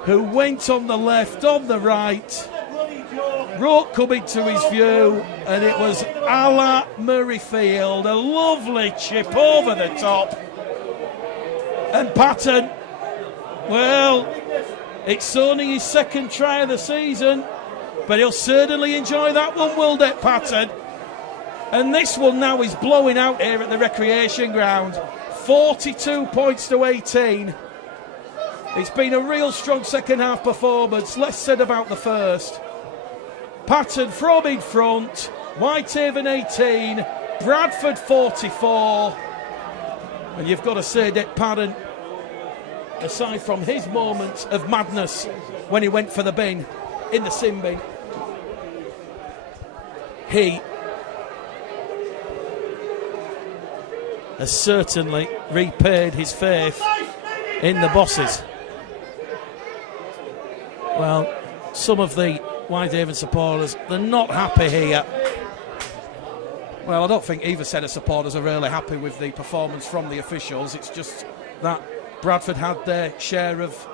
who went on the left, on the right, Rourke coming to his view, and it was a la Murrayfield, a lovely chip over the top. And Patton, well, it's only his second try of the season, but he'll certainly enjoy that one, will Dick Patton? And this one now is blowing out here at the recreation ground. 42 points to 18. It's been a real strong second half performance. Less said about the first. Patton from in front. Whitehaven 18. Bradford 44. And you've got to say Dick Patton, aside from his moment of madness when he went for the bin in the sin bin, he has certainly repaid his faith in the bosses. Well, some of the Whitehaven supporters, they're not happy here. Well, I don't think either set of supporters are really happy with the performance from the officials. It's just that Bradford had their share of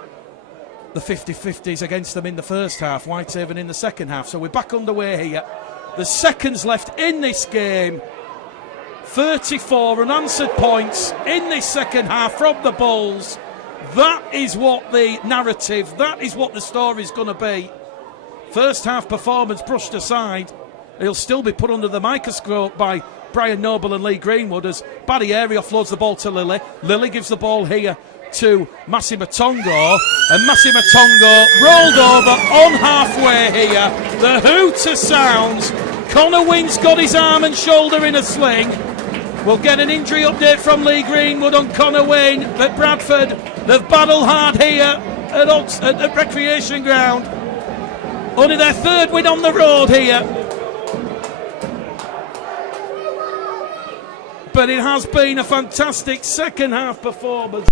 the 50-50s against them in the first half, Whitehaven in the second half. So we're back underway here. There's seconds left in this game. 34 unanswered points in this second half from the Bulls. That is what the narrative, that is what the story's going to be. First half performance brushed aside. He'll still be put under the microscope by Brian Noble and Lee Greenwood as Battieri offloads the ball to Lilly. Lilly gives the ball here to Massimo Tongo, and Massimo Tongo rolled over on halfway here. The hooter sounds. Connor Wynn's got his arm and shoulder in a sling. We'll get an injury update from Lee Greenwood on Connor Wynne, but Bradford, they've battled hard here at Recreation Ground. Only their third win on the road here. But it has been a fantastic second half performance.